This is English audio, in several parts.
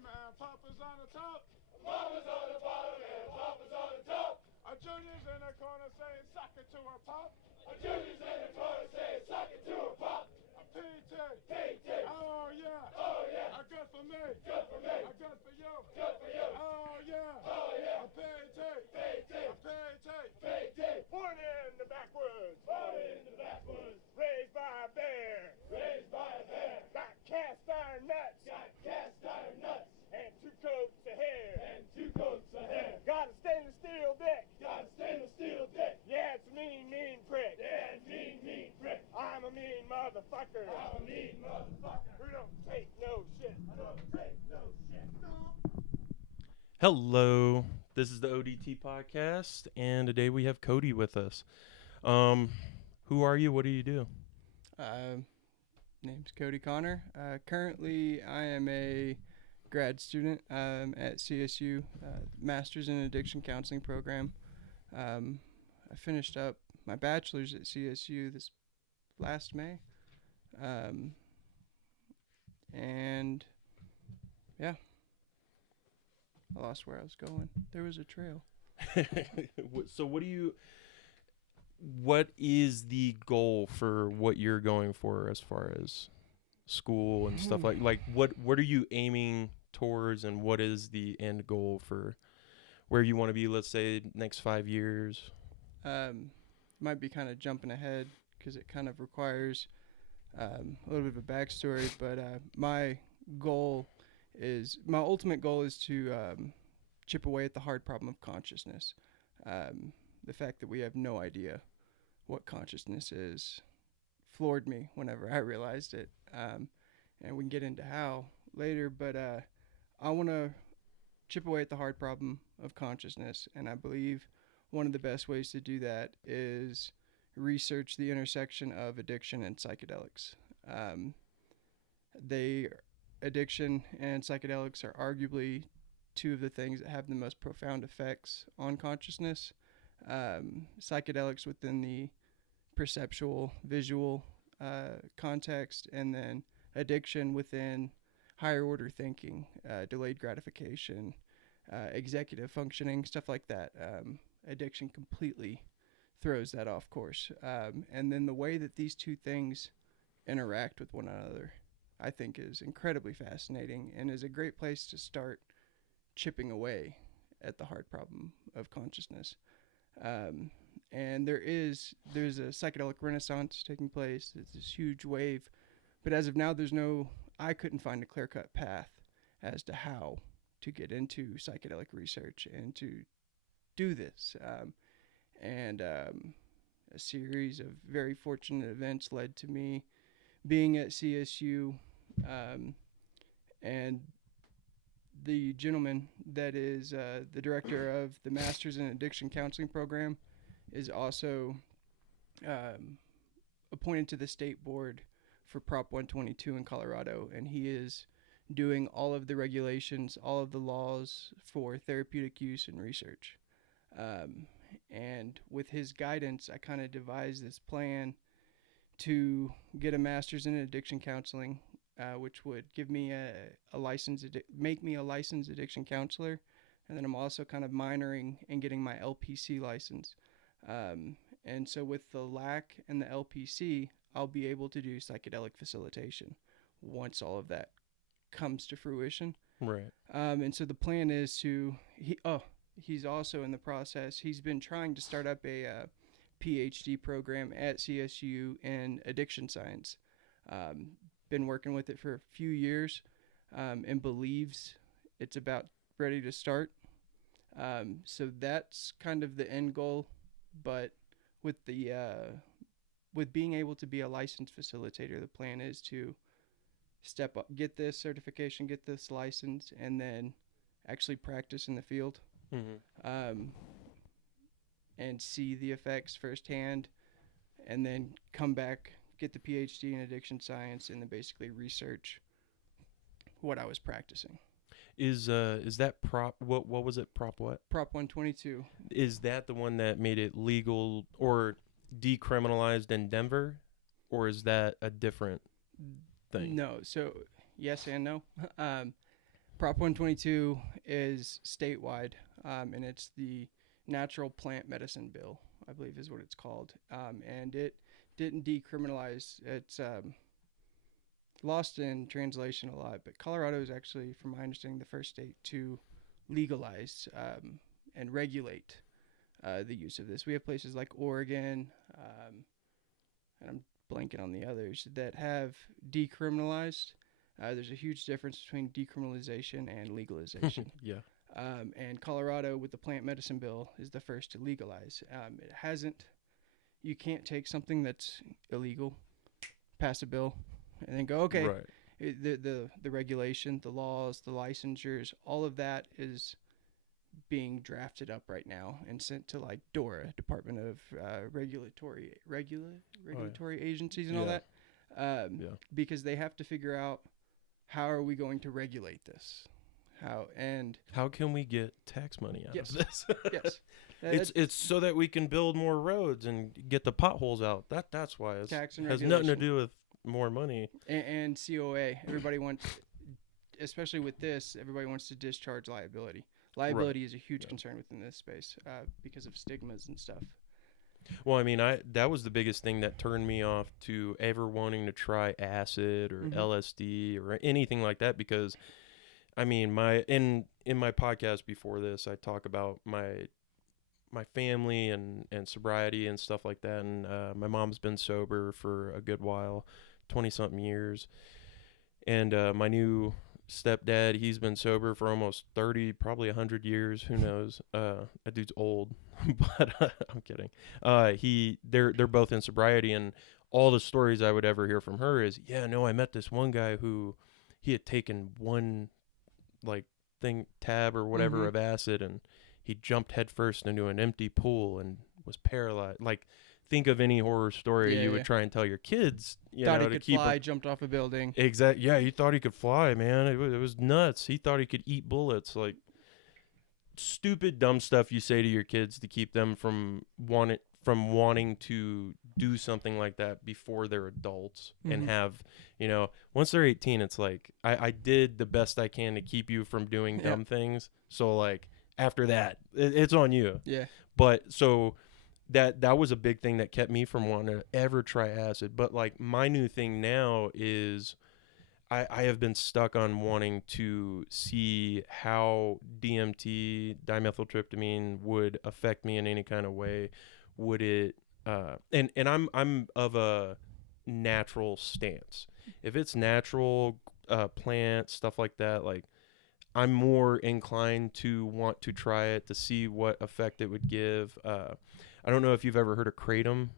bottom and Papa's on the top. Mama's on the bottom and Papa's on the top. Our junior's in the corner saying, suck it to her, Pop. Our junior's in the corner saying, suck it to her, Pop. A PT. PT. Oh, yeah. Oh, yeah. A good for me. Good for me. A good for you. Good for you. Oh, yeah. Oh, yeah. A PT. PT. A PT. PT. Born in the backwoods. Born in the backwoods. Raised by a bear. Raised by a bear. Got cast iron nuts. Got cast iron nuts. And 2 coats of hair. And 2 coats of hair. Got a stainless steel dick. Got a stainless steel dick. Yeah, it's a mean prick. Yeah, mean prick. I'm a mean motherfucker. I'm a mean motherfucker. Who don't take no shit. I don't take no shit. Hello, this is the ODT Podcast, and today we have Cody with us. Who are you? What do you do? Name's Cody Connor. Currently, I am a grad student at CSU, Master's in Addiction Counseling program. I finished up my bachelor's at CSU this last May. And yeah, I lost where I was going. There was a trail. So what is the goal for what you're going for as far as school and stuff like what are you aiming towards, and what is the end goal for where you want to be, let's say, next 5 years? Might be kind of jumping ahead because it kind of requires a little bit of a backstory, but my ultimate goal is to chip away at the hard problem of consciousness. The fact that we have no idea what consciousness is floored me whenever I realized it, and we can get into how later, but I want to chip away at the hard problem of consciousness, and I believe one of the best ways to do that is research the intersection of addiction and psychedelics. Addiction and psychedelics are arguably two of the things that have the most profound effects on consciousness. Psychedelics within the perceptual, visual context, and then addiction within higher order thinking, delayed gratification, executive functioning, stuff like that. Addiction completely throws that off course. And then the way that these two things interact with one another, I think, is incredibly fascinating and is a great place to start chipping away at the hard problem of consciousness. And there's a psychedelic renaissance taking place. It's this huge wave, but as of now, I couldn't find a clear-cut path as to how to get into psychedelic research and to do this. A series of very fortunate events led to me being at CSU, and the gentleman that is the director of the Master's in Addiction Counseling program is also appointed to the state board for Prop 122 in Colorado, and he is doing all of the regulations, all of the laws for therapeutic use and research. And with his guidance, I kind of devised this plan to get a master's in addiction counseling, which would give me make me a licensed addiction counselor. And then I'm also kind of minoring and getting my LPC license. And so with the LAC and the LPC, I'll be able to do psychedelic facilitation once all of that comes to fruition. Right. And so the plan is he's also in the process. He's been trying to start up a PhD program at CSU in addiction science. Been working with it for a few years, and believes it's about ready to start. So that's kind of the end goal. But with being able to be a licensed facilitator, the plan is to step up, get this certification, get this license, and then actually practice in the field. Mm-hmm. And see the effects firsthand, and then come back, get the PhD in addiction science, and then basically research what I was practicing. Is that prop? What was it? Prop what? Prop 122. Is that the one that made it legal or decriminalized in Denver, or is that a different thing? No. So yes and no. Prop 122 is statewide, and it's the Natural Plant Medicine Bill, I believe is what it's called. And it didn't decriminalize. It's lost in translation a lot, but Colorado is actually, from my understanding, the first state to legalize and regulate the use of this. We have places like Oregon, and I'm blanking on the others, that have decriminalized. There's a huge difference between decriminalization and legalization. Yeah. And Colorado, with the plant medicine bill, is the first to legalize. It hasn't. You can't take something that's illegal, pass a bill, and then go, okay. Right. The regulation, the laws, the licensures, all of that is being drafted up right now and sent to like DORA, Department of Regulatory Agencies and all Yeah. that, because they have to figure out, how are we going to regulate this? How can we get tax money out Yes. of this? Yes. It's so that we can build more roads and get the potholes out. That's why it Tax and has nothing to regulation. do with more money. And COA. Everybody wants, especially with this, everybody wants to discharge liability. Liability is a huge concern within this space because of stigmas and stuff. Well, I mean, that was the biggest thing that turned me off to ever wanting to try acid or LSD or anything like that, because I mean, in my podcast before this, I talk about my family and sobriety and stuff like that, and my mom's been sober for a good while, 20-something years, and my new stepdad, he's been sober for almost 30, probably 100 years, who knows. That dude's old. But I'm kidding. They're both in sobriety, and all the stories I would ever hear from her is, yeah, no, I met this one guy who he had taken one like tab or whatever of acid, and he jumped headfirst into an empty pool and was paralyzed. Like, think of any horror story you would try and tell your kids. Thought he could fly, jumped off a building. Exactly. Yeah, he thought he could fly, man. It was nuts. He thought he could eat bullets. Like, stupid, dumb stuff you say to your kids to keep them from wanting to do something like that before they're adults and have, once they're 18, it's like, I did the best I can to keep you from doing dumb things. So, like, after that, it's on you. Yeah. But so that was a big thing that kept me from wanting to ever try acid. But like, my new thing now is I have been stuck on wanting to see how DMT, dimethyltryptamine, would affect me in any kind of way. Would it and I'm of a natural stance. If it's natural plants, stuff like that, like, I'm more inclined to want to try it to see what effect it would give. I don't know if you've ever heard of kratom.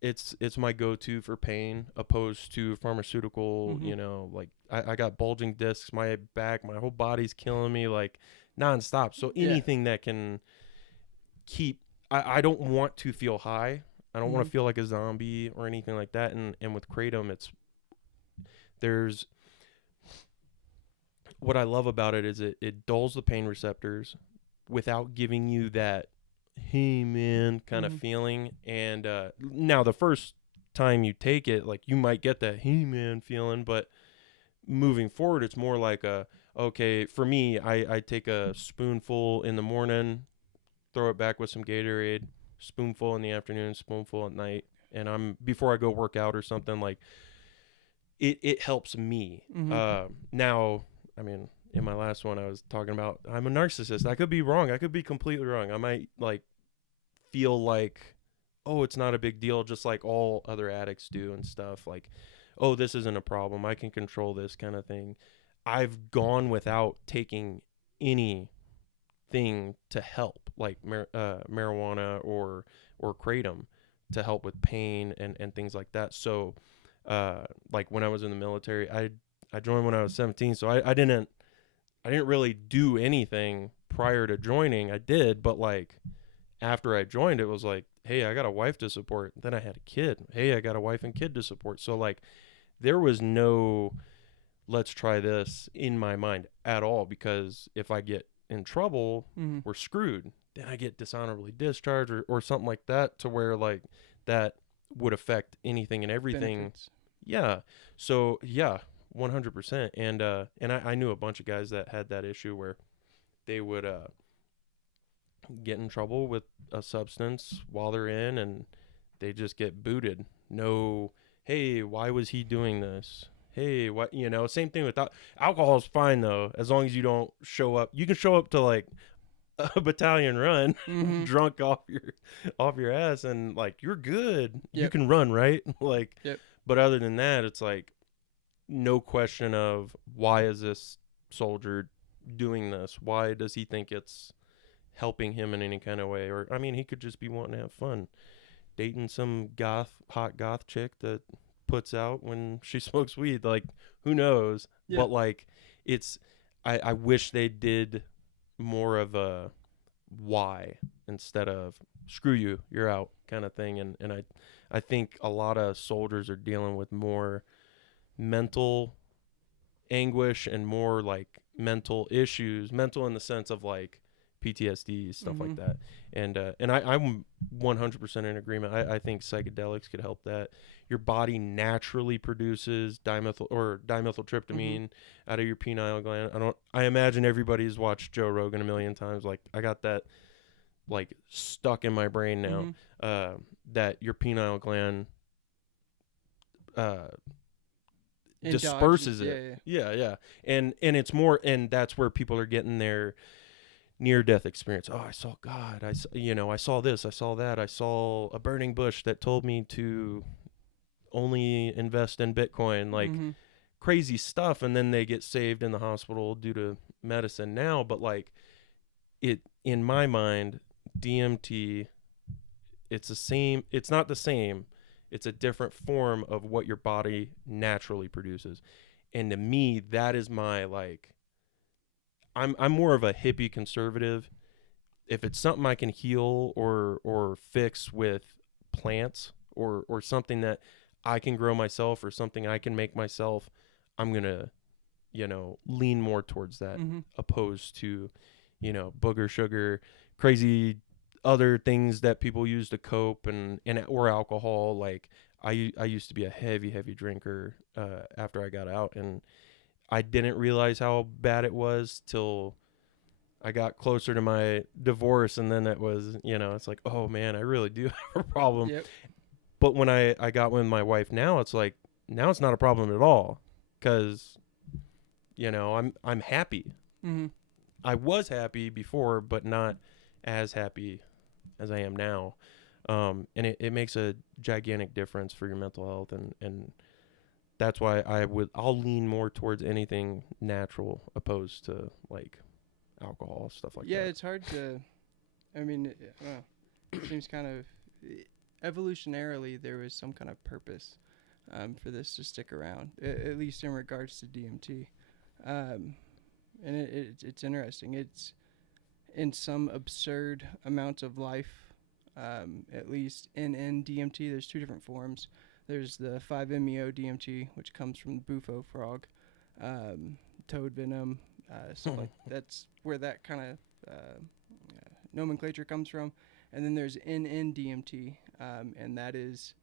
It's my go-to for pain, opposed to pharmaceutical. Like, I got bulging discs, my back, my whole body's killing me, like, nonstop. So anything that can keep, I don't want to feel high. I don't want to feel like a zombie or anything like that. And with kratom, there's what I love about it is it dulls the pain receptors without giving you that, hey man, kind of feeling. And now the first time you take it, like, you might get that hey man feeling, but moving forward, it's more like okay, for me, I take a spoonful in the morning, throw it back with some Gatorade, spoonful in the afternoon, spoonful at night, and before I go work out or something, like, it helps me. Now, I mean, in my last one, I was talking about I'm a narcissist. I could be wrong. I could be completely wrong. I might, like, feel like, oh, it's not a big deal, just like all other addicts do and stuff. Like, oh, this isn't a problem. I can control this kind of thing. I've gone without taking anything to help, like marijuana or kratom, to help with pain and things like that. So, like, when I was in the military, I joined when I was 17, so I didn't really do anything prior to joining. I did, but, like, after I joined, it was like, hey, I got a wife to support. Then I had a kid. Hey, I got a wife and kid to support. So, like, there was no let's try this in my mind at all, because if I get in trouble, we're screwed. Then I get dishonorably discharged or something like that, to where, like, that would affect anything and everything. Benefits. Yeah. So, yeah, 100%. And I knew a bunch of guys that had that issue where they would get in trouble with a substance while they're in, and they just get booted. No, hey, why was he doing this? Hey, what, same thing with alcohol is fine though, as long as you don't show up. You can show up to like a battalion run drunk off your ass, and like you're good. Yep. You can run, right? Like, yep. But other than that, it's like no question of why is this soldier doing this? Why does he think it's helping him in any kind of way? Or I mean, he could just be wanting to have fun, dating some hot goth chick that puts out when she smokes weed. Like, who knows? Yeah. But like, I wish they did more of a why instead of screw you, you're out kind of thing. And I think a lot of soldiers are dealing with more mental anguish and more like mental issues, mental in the sense of like PTSD, stuff like that. And I'm 100% in agreement. I think psychedelics could help that. Your body naturally produces dimethyltryptamine out of your pineal gland. I imagine everybody's watched Joe Rogan a million times. Like, I got that like stuck in my brain now, that your pineal gland disperses it. Yeah. And it's more, and that's where people are getting their near-death experience. Oh, I saw God. I saw this. I saw that. I saw a burning bush that told me to only invest in Bitcoin. Like crazy stuff. And then they get saved in the hospital due to medicine now. But like in my mind, DMT, it's the same. It's not the same. It's a different form of what your body naturally produces. And to me, that is my like, I'm more of a hippie conservative. If it's something I can heal or fix with plants or something that I can grow myself or something I can make myself, I'm going to, lean more towards that opposed to, booger sugar, crazy other things that people use to cope or alcohol. Like I used to be a heavy drinker after I got out, and I didn't realize how bad it was till I got closer to my divorce. And then it was, it's like, oh man, I really do have a problem. Yep. But when I got with my wife now, it's like, now it's not a problem at all. 'Cause, I'm happy. I was happy before, but not as happy as I am now. And it makes a gigantic difference for your mental health. And that's why I'll lean more towards anything natural opposed to like alcohol, stuff like that. Yeah, it's hard to, I mean, it seems kind of, evolutionarily there was some kind of purpose for this to stick around, at least in regards to DMT. And it's interesting. It's in some absurd amount of life, at least in DMT, there's two different forms. There's the 5-MeO DMT, which comes from the bufo frog, toad venom, stuff like that's where that kind of nomenclature comes from. And then there's NN-DMT, and that is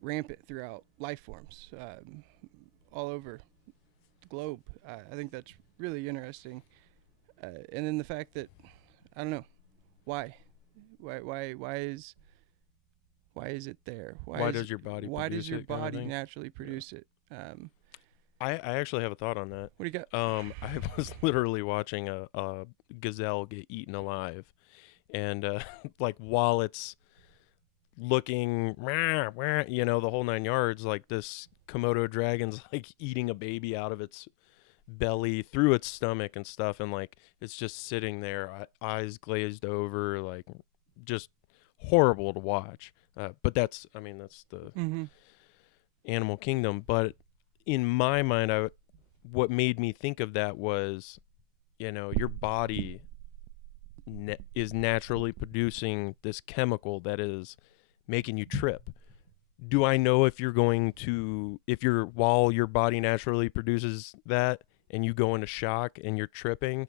rampant throughout life forms all over the globe. I think that's really interesting. And then the fact that, I don't know, why is it there? Why does your body Why produce does your it kind of body thing? naturally produce it? I actually have a thought on that. What do you got? I was literally watching a gazelle get eaten alive, and like while it's looking, the whole 9 yards, like this Komodo dragon's like eating a baby out of its belly through its stomach and stuff, and like it's just sitting there, eyes glazed over, like just horrible to watch. But that's the animal kingdom. But in my mind, what made me think of that was, your body is naturally producing this chemical that is making you trip. Do I know while your body naturally produces that and you go into shock and you're tripping,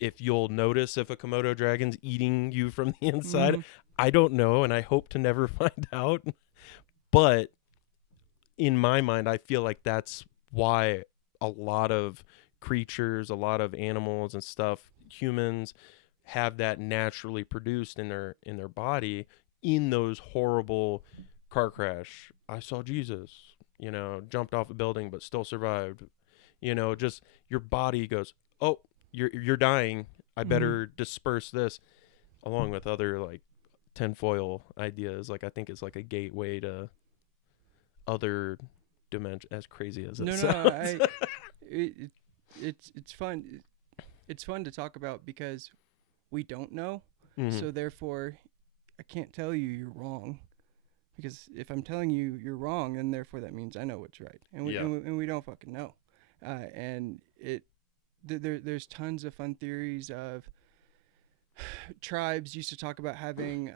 if you'll notice if a Komodo dragon's eating you from the inside? I don't know, and I hope to never find out. But in my mind, I feel like that's why a lot of creatures, a lot of animals and stuff, humans have that naturally produced in their body in those horrible car crash. I saw Jesus, jumped off a building but still survived. Just your body goes, oh, you're dying. I better disperse this, along with other like tinfoil ideas. Like I think it's like a gateway to other dimension. As crazy as it sounds. It's fun. It's fun to talk about because we don't know. Mhm. So therefore, I can't tell you you're wrong. Because if I'm telling you you're wrong, then therefore that means I know what's right, and we don't fucking know. And there's tons of fun theories of tribes used to talk about having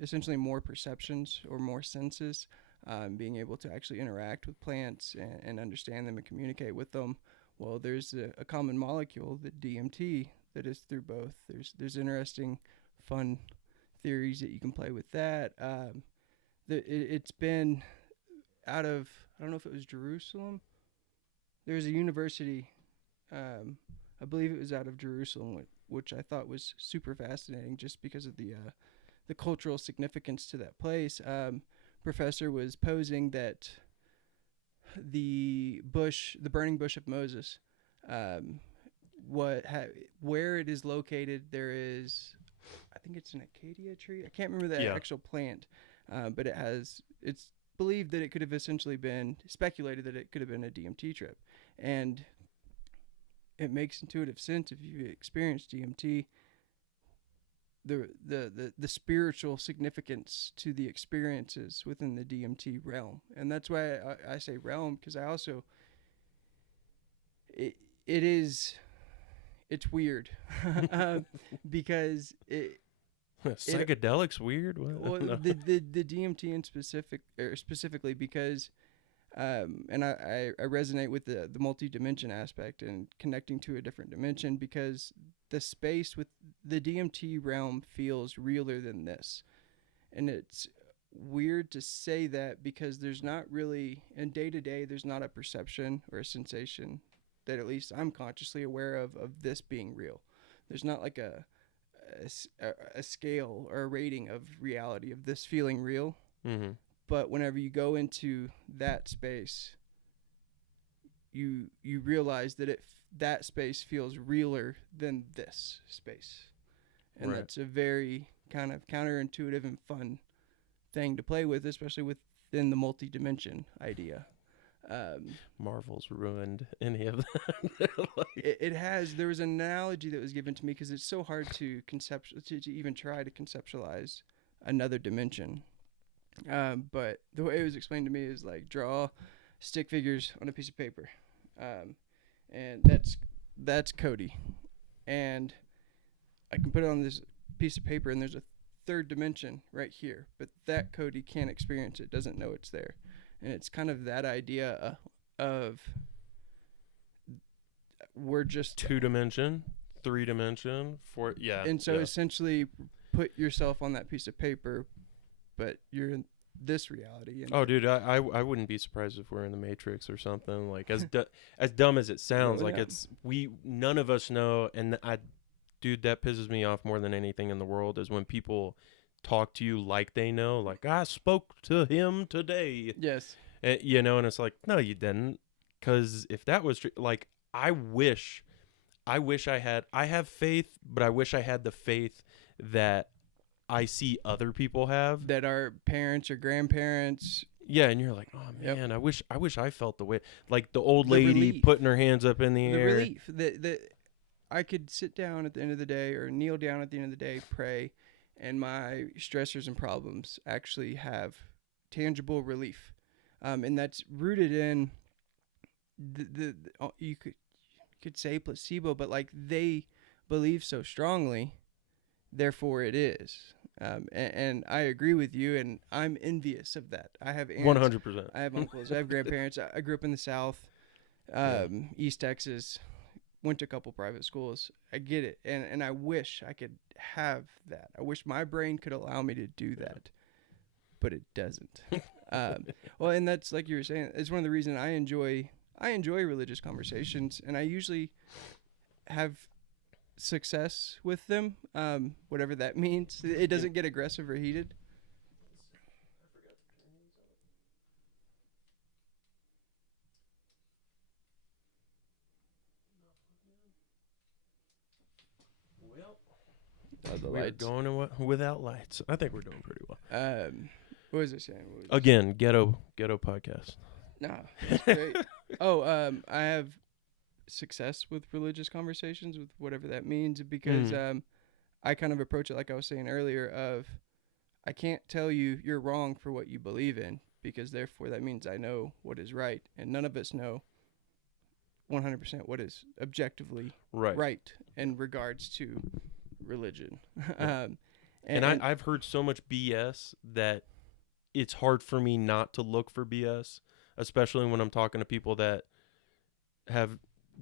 essentially more perceptions or more senses, being able to actually interact with plants and understand them and communicate with them. Well, there's a common molecule, the DMT, that is through both. There's interesting, fun theories that you can play with that. It's been out of, I don't know if it was Jerusalem. There's a university, I believe it was out of Jerusalem, which I thought was super fascinating just because of the cultural significance to that place. Professor was posing that the burning bush of Moses, where it is located, there is, I think it's an acacia tree. I can't remember the actual plant, but it's believed that it could have essentially been speculated that it could have been a DMT trip, and it makes intuitive sense if you experience DMT. The spiritual significance to the experiences within the DMT realm, and that's why I say realm, because I also it's weird because psychedelic's weird. Well, the DMT in specifically because and I resonate with the multi-dimension aspect and connecting to a different dimension, because the space with the DMT realm feels realer than this. And it's weird to say that because there's not really, in day-to-day, there's not a perception or a sensation that at least I'm consciously aware of this being real. There's not like a scale or a rating of reality of this feeling real. Mm-hmm. But whenever you go into that space, you realize that that space feels realer than this space. And Right. That's a very kind of counterintuitive and fun thing to play with, especially within the multi-dimension idea. Marvel's ruined any of that. It has. There was an analogy that was given to me because it's so hard to even try to conceptualize another dimension. But the way it was explained to me is like draw stick figures on a piece of paper, and that's Cody, and I can put it on this piece of paper, and there's a third dimension right here, but that Cody can't experience it, doesn't know it's there. And it's kind of that idea of we're just 2-dimension, 3-dimension, 4. Yeah. And so essentially put yourself on that piece of paper, but you're in this reality. And dude, I wouldn't be surprised if we're in the Matrix or something. Like as dumb as it sounds, like none of us know. And dude, that pisses me off more than anything in the world is when people talk to you like they know, like I spoke to him today. Yes. And, and it's like, no, you didn't. Because if that was true, like I have faith, but I wish I had the faith that I see other people have, that our parents or grandparents. Yeah, and you're like, oh man, I wish I felt the way, like the old lady putting her hands up in the air. The relief that I could sit down at the end of the day or kneel down at the end of the day, pray, and my stressors and problems actually have tangible relief, and that's rooted in the you could say placebo, but like they believe so strongly, therefore it is. And I agree with you, and I'm envious of that. I have aunts, 100%. I have uncles, I have grandparents. I grew up in the South, East Texas, went to a couple private schools. I get it, and I wish I could have that. I wish my brain could allow me to do that, but it doesn't. Well, and that's like you were saying. It's one of the reasons I I enjoy religious conversations, and I usually have success with them, whatever that means. It doesn't get aggressive or heated. The We're lights. going without lights. I think we're doing pretty well. What was I saying? Again, ghetto podcast. No, that's great. I have success with religious conversations, with whatever that means, because I kind of approach it like I was saying earlier of, I can't tell you you're wrong for what you believe in, because therefore that means I know what is right, and none of us know 100% what is objectively right in regards to religion. Yeah. And I've heard so much BS that it's hard for me not to look for BS, especially when I'm talking to people that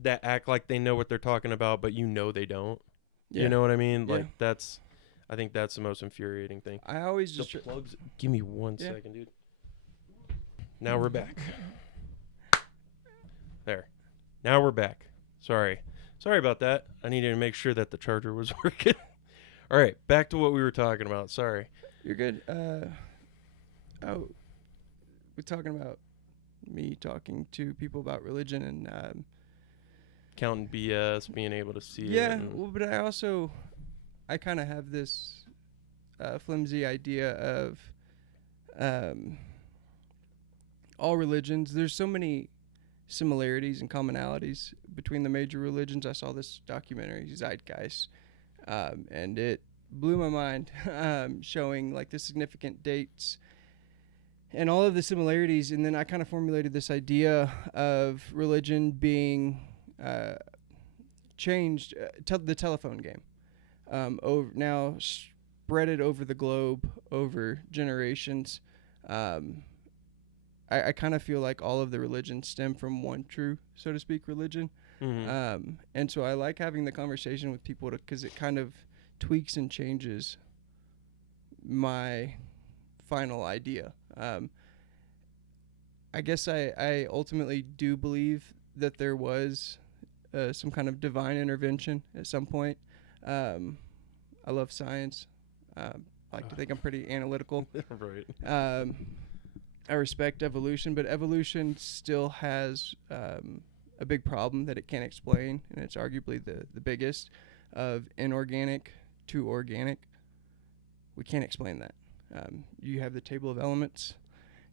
act like they know what they're talking about, but they don't. Yeah. You know what I mean? Like I think that's the most infuriating thing. I always just plugs. Give me 1 second, dude. Now we're back. There. Now we're back. Sorry about that. I needed to make sure that the charger was working. All right, back to what we were talking about. Sorry. You're good. We're talking about me talking to people about religion and counting BS, being able to see it. Yeah, well, but I kind of have this flimsy idea of all religions. There's so many similarities and commonalities between the major religions. I saw this documentary, Zeitgeist, and it blew my mind, showing like the significant dates and all of the similarities. And then I kind of formulated this idea of religion being changed, the telephone game, now spread it over the globe, over generations. I kind of feel like all of the religions stem from one true, so to speak, religion. Mm-hmm. And so I like having the conversation with people because it kind of tweaks and changes my final idea. I guess I ultimately do believe that there was some kind of divine intervention at some point. I love science. I like to think I'm pretty analytical. Right. I respect evolution, but evolution still has a big problem that it can't explain, and it's arguably the biggest, of inorganic to organic. We can't explain that. You have the table of elements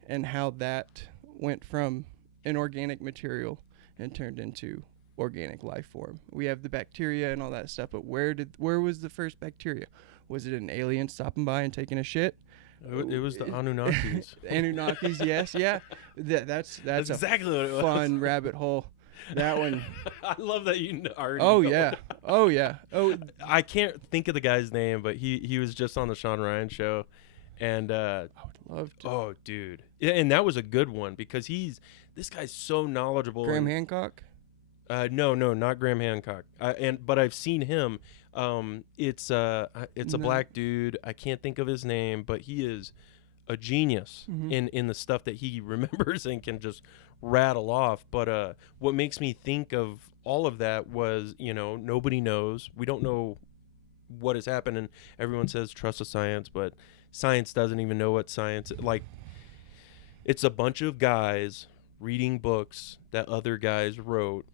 and how that went from inorganic material and turned into organic life form. We have the bacteria and all that stuff, but where was the first bacteria? Was it an alien stopping by and taking a shit? It was the Anunnakis. Anunnakis, yes, yeah. That's exactly what it was. Fun rabbit hole. That one. I love that you already. Oh yeah. Oh yeah. Oh. I can't think of the guy's name, but he was just on the Sean Ryan show, and I would love to. Oh, dude. Yeah, and that was a good one because this guy's so knowledgeable. Graham Hancock. No, not Graham Hancock. But I've seen him. It's a black dude. I can't think of his name, but he is a genius in the stuff that he remembers and can just rattle off. But what makes me think of all of that was, nobody knows. We don't know what has happened, and everyone says trust the science, but science doesn't even know what science. Like, it's a bunch of guys reading books that other guys wrote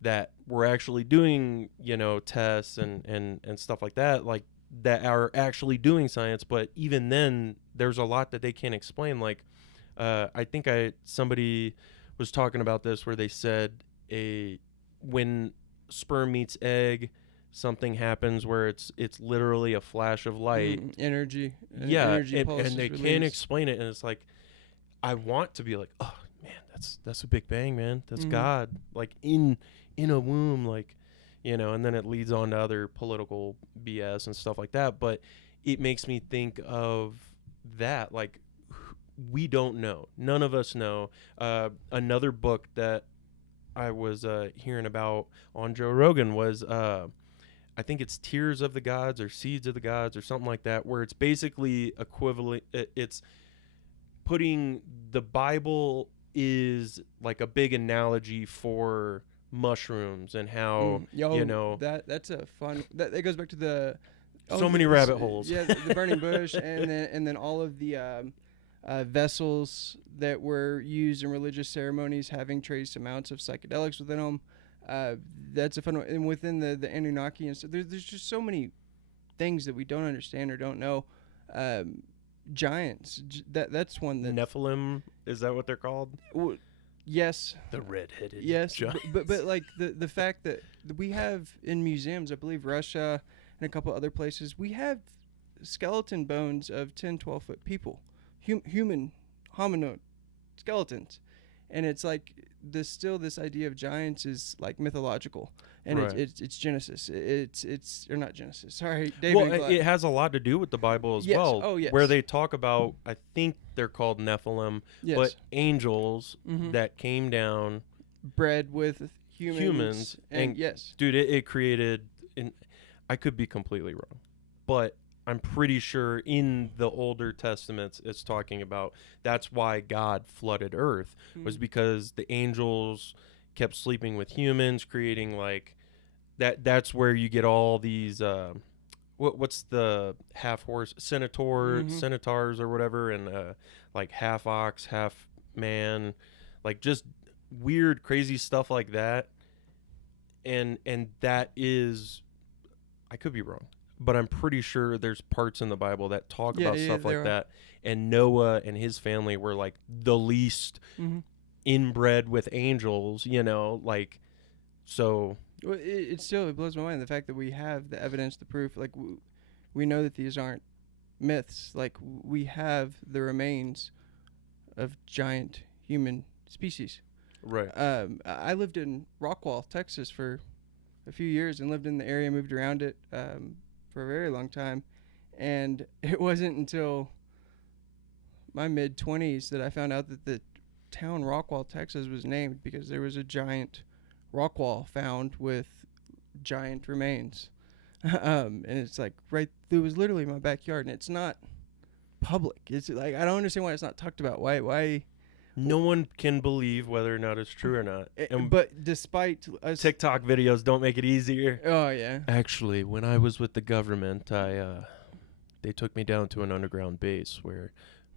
that were actually doing, tests and stuff like that, like that are actually doing science. But even then, there's a lot that they can't explain. Like, I think somebody was talking about this where they said when sperm meets egg, something happens where it's literally a flash of light, energy. Energy pulse and they can't explain it, and it's like, I want to be like, oh man, that's a Big Bang, man. That's God, like in a womb, like, and then it leads on to other political BS and stuff like that. But it makes me think of that, like, we don't know. None of us know. Another book that I was hearing about on Joe Rogan was, I think it's Tears of the Gods or Seeds of the Gods or something like that, where it's basically equivalent. It's putting the Bible is like a big analogy for mushrooms and how you know that's a fun that goes back to the so many rabbit holes. Yeah, the burning bush, and then all of the vessels that were used in religious ceremonies having trace amounts of psychedelics within them. That's a fun one. And within the Anunnaki and stuff, there's just so many things that we don't understand or don't know. Giants, that's one that Nephilim, is that what they're called? Yes. The red-headed Yes, giants. but like the fact that we have in museums, I believe Russia and a couple other places, we have skeleton bones of 10, 12-foot people, human hominoid skeletons, and it's like this idea of giants is like mythological, and Right. it's Genesis. It's or not Genesis. Sorry, David. Well, and Goliath. it has a lot to do with the Bible as Yes. well. Oh, yes. Where they talk about, I think they're called Nephilim, Yes. but angels Mhm. that came down. bred with humans and yes. Dude, it created, and I could be completely wrong, but I'm pretty sure in the older testaments it's talking about that's why God flooded earth, was because the angels kept sleeping with humans, creating like that's where you get all these what's the half horse centaurs or whatever, and like half ox, half man, like just weird crazy stuff like that. And that is, I could be wrong, but I'm pretty sure there's parts in the Bible that talk about stuff like that. And Noah and his family were like the least inbred with angels, you know, like, so. Well, it still blows my mind the fact that we have the evidence, the proof. Like we know that these aren't myths. Like we have the remains of giant human species. Right. I lived in Rockwall, Texas for a few years and lived in the area, moved around it for a very long time. And it wasn't until my mid-20s that I found out that the town Rockwall, Texas was named because there was a giant rock wall found with giant remains. And it's like it was literally my backyard, and it's not public. It's like, I don't understand why it's not talked about. Why? No one can believe whether or not it's true or not. And But despite us, TikTok videos don't make it easier. oh yeah, Actually, when I was with the government, they took me down to an underground base where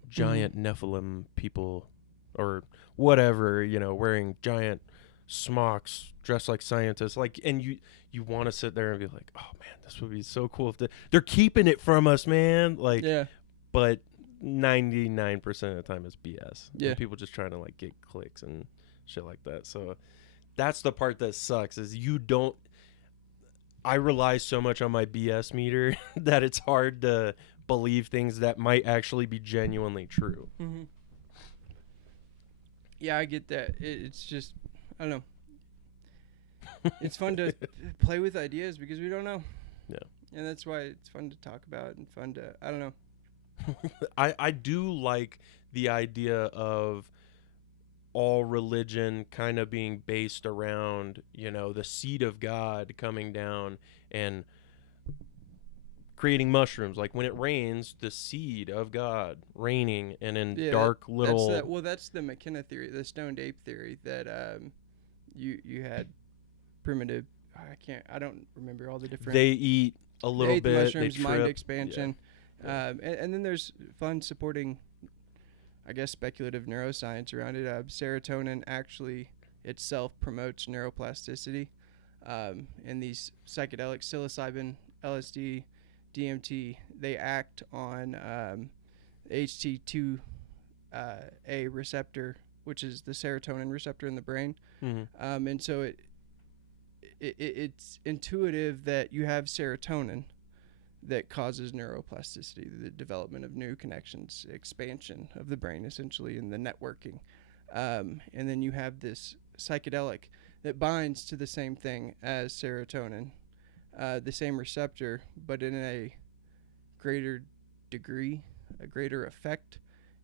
giant Nephilim people or whatever, you know, wearing giant smocks, dressed like scientists, like, and you want to sit there and be like, oh man, this would be so cool if they're keeping it from us, man. Like, yeah, but 99% of the time it's BS. Yeah. And people just trying to like get clicks and shit like that. So that's the part that sucks, is I rely so much on my BS meter that it's hard to believe things that might actually be genuinely true. Yeah, I get that. It's just, I don't know. It's fun to play with ideas because we don't know. Yeah. And that's why it's fun to talk about and fun to, I don't know. I do like the idea of all religion kind of being based around, you know, the seed of God coming down and creating mushrooms. Like when it rains, the seed of God raining, and in dark little. That's the McKenna theory, the stoned ape theory that you had primitive. I don't remember all the different. They eat a little the bit. mushrooms, they mind trip. expansion, and then there's fun supporting, I guess, speculative neuroscience around it. Serotonin actually itself promotes neuroplasticity, and these psychedelics, psilocybin, LSD, DMT, they act on HT2A receptor, which is the serotonin receptor in the brain. And so it's intuitive that you have serotonin that causes neuroplasticity, the development of new connections, expansion of the brain, essentially, and the networking. And then you have this psychedelic that binds to the same thing as serotonin, the same receptor, but in a greater degree, a greater effect.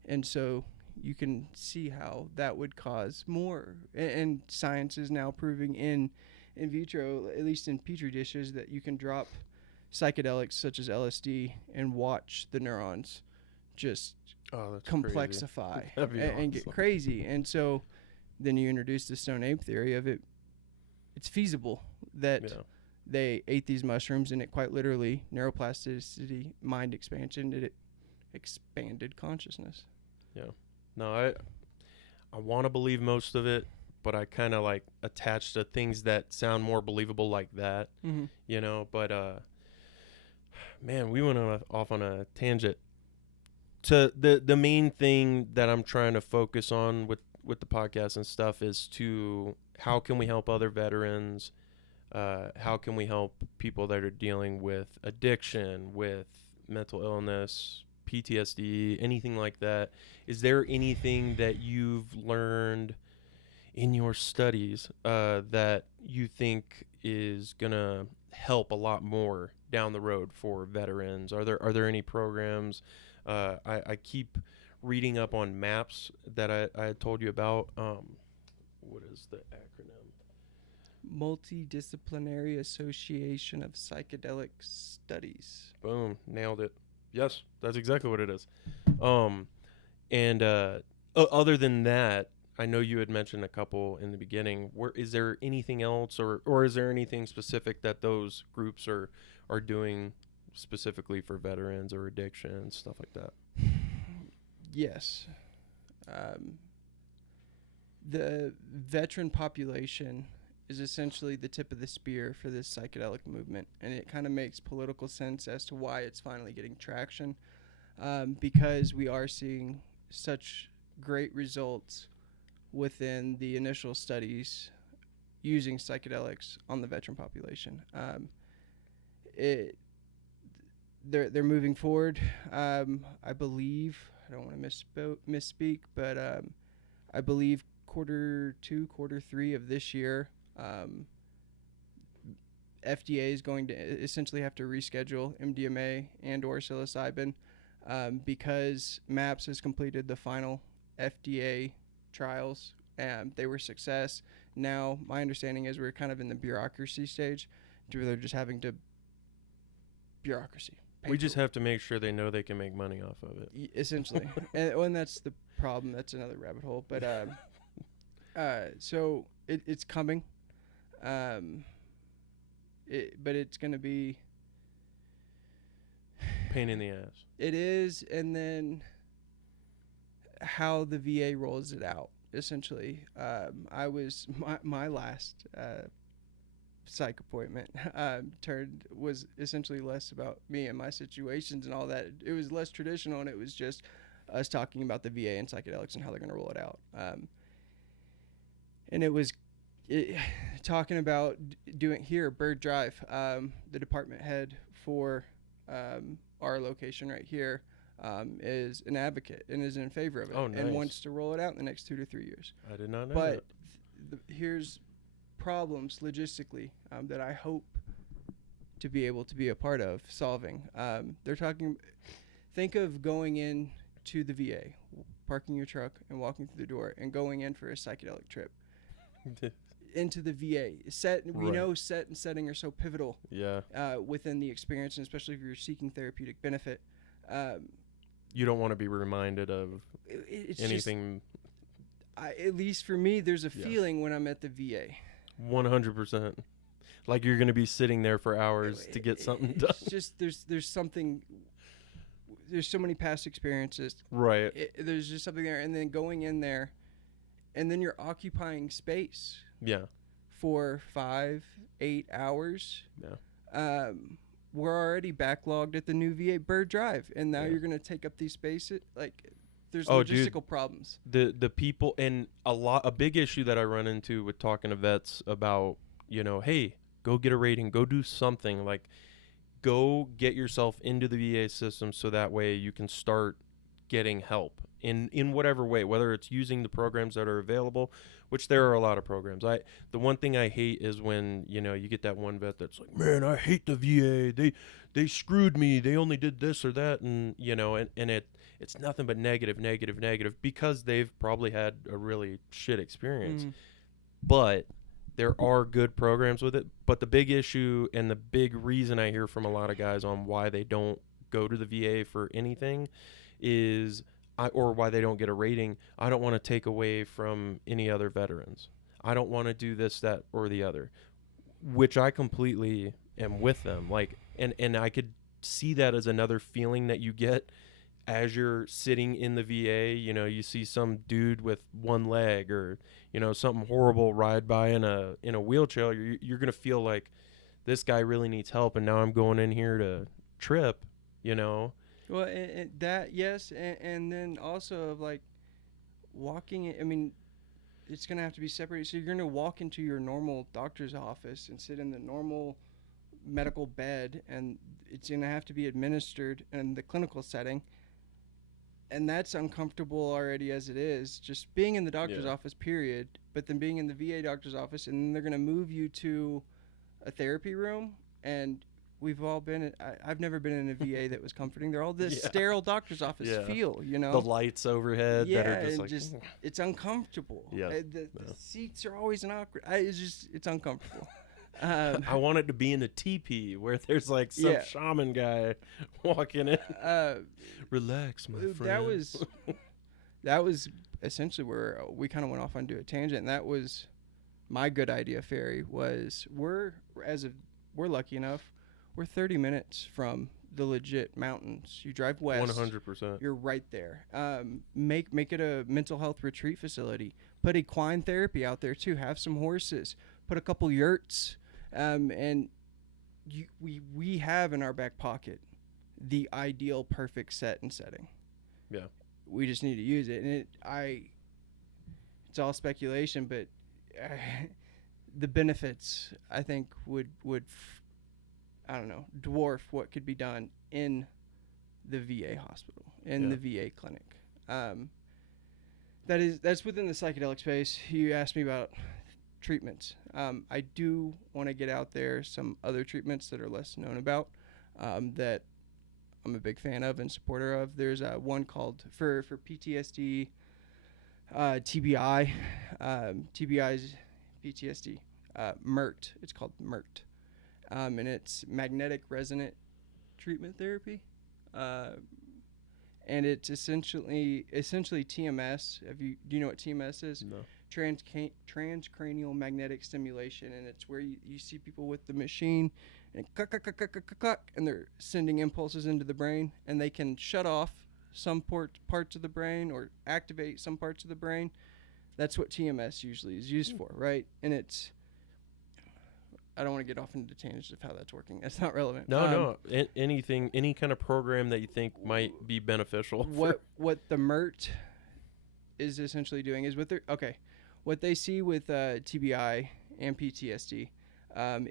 And so you can see how that would cause more. And science is now proving in vitro, at least in petri dishes, that you can drop psychedelics such as LSD and watch the neurons just Oh, that's complexify That'd be and get awesome. crazy. And so then you introduce the stone ape theory of it. It's feasible that Yeah. they ate these mushrooms and it quite literally neuroplasticity, mind expansion, it expanded consciousness. No, I want to believe most of it, but I kind of like attach to things that sound more believable like that, you know. But man, we went off on a tangent. To the main thing that I'm trying to focus on with the podcast and stuff is to how can we help other veterans? How can we help people that are dealing with addiction, with mental illness, PTSD, anything like that? Is there anything that you've learned in your studies that you think is gonna help a lot more down the road for veterans? Are there any programs? I keep reading up on MAPS that I had told you about. What is the acronym? Multidisciplinary Association of Psychedelic Studies. Boom, nailed it. Yes, that's exactly what it is. Other than that, I know you had mentioned a couple in the beginning. Is there anything else, or is there anything specific that those groups are doing specifically for veterans or addiction, stuff like that? Yes. The veteran population is essentially the tip of the spear for this psychedelic movement, and it kind of makes political sense as to why it's finally getting traction, because we are seeing such great results within the initial studies using psychedelics on the veteran population. They're moving forward. I believe, I don't want to misspeak, but I believe quarter 2, quarter 3 of this year, FDA is going to essentially have to reschedule MDMA and or psilocybin because MAPS has completed the final FDA trials and they were success. Now, my understanding is we're kind of in the bureaucracy stage where they're just having to bureaucracy. We just have to make sure they know they can make money off of it. Essentially. and that's the problem. That's another rabbit hole. But so it's coming. But it's going to be Pain in the ass. It is, and then how the VA rolls it out. Essentially, I was my last psych appointment was essentially less about me and my situations and all that. It was less traditional, and it was just us talking about the VA and psychedelics and how they're going to roll it out. And it was talking about doing here, Bird Drive, the department head for our location right here is an advocate and is in favor of it. Oh, nice. And wants to roll it out in the next 2 to 3 years. I did not know But that. Here's problems logistically that I hope to be able to be a part of solving. They're talking, think of going in to the VA, parking your truck and walking through the door and going in for a psychedelic trip into the VA. We know set and setting are so pivotal within the experience, and especially if you're seeking therapeutic benefit. You don't want to be reminded of anything. At least for me, there's a feeling when I'm at the VA. 100%. Like you're going to be sitting there for hours to get something done. It's just there's something. There's so many past experiences. Right. There's just something there, and then going in there, and then you're occupying space. Yeah. For 5-8 hours. Yeah. We're already backlogged at the new VA Bird Drive, and now you're going to take up these spaces. Like, there's logistical problems. The people, and a big issue that I run into with talking to vets about, hey, go get a rating, go do something, like go get yourself into the VA system so that way you can start getting help in whatever way, whether it's using the programs that are available, which there are a lot of programs. The one thing I hate is when, you get that one vet that's like, man, I hate the VA. They screwed me. They only did this or that. And, it's nothing but negative because they've probably had a really shit experience. But there are good programs with it. But the big issue and the big reason I hear from a lot of guys on why they don't go to the VA for anything is or why they don't get a rating. I don't want to take away from any other veterans. I don't want to do this, that, or the other, which I completely am with them. Like, and I could see that as another feeling that you get as you're sitting in the VA. You know, you see some dude with one leg, or, you know, something horrible ride by in a wheelchair. You're gonna feel like this guy really needs help, and now I'm going in here to trip, you know. Well, and that, yes, and then also of like walking. I mean, it's gonna have to be separated. So you're gonna walk into your normal doctor's office and sit in the normal medical bed, and it's gonna have to be administered in the clinical setting, and that's uncomfortable already as it is. Just being in the doctor's office, period. But then being in the VA doctor's office, and then they're gonna move you to a therapy room, and we've all been. I've never been in a VA that was comforting. They're all this sterile doctor's office feel, you know. The lights overhead that are just and like it's uncomfortable. Yeah, The seats are always an awkward. It's uncomfortable. I want it to be in a teepee where there's like some shaman guy walking in. Relax, my friend. That was essentially where we kind of went off onto a tangent. And that was my good idea, Ferry. Was we're lucky enough. We're 30 minutes from the legit mountains. You drive west. 100%. You're right there. Make it a mental health retreat facility. Put equine therapy out there too. Have some horses. Put a couple yurts. And we have in our back pocket the ideal perfect set and setting. Yeah. We just need to use it. And it's all speculation, but the benefits I think would I don't know, dwarf what could be done in the VA hospital, in the VA clinic. That's within the psychedelic space. You asked me about treatments. I do want to get out there some other treatments that are less known about, that I'm a big fan of and supporter of. There's one called for PTSD, TBI, TBI's PTSD, MERT. It's called MERT. And it's magnetic resonant treatment therapy, and it's essentially TMS. Do you know what TMS is? No. Transcranial magnetic stimulation, and it's where you see people with the machine, and and they're sending impulses into the brain, and they can shut off some parts of the brain or activate some parts of the brain. That's what TMS usually is used for, right? And I don't want to get off into tangents of how that's working. That's not relevant. No. Anything, any kind of program that you think might be beneficial. What the MERT is essentially doing is what they see with TBI and PTSD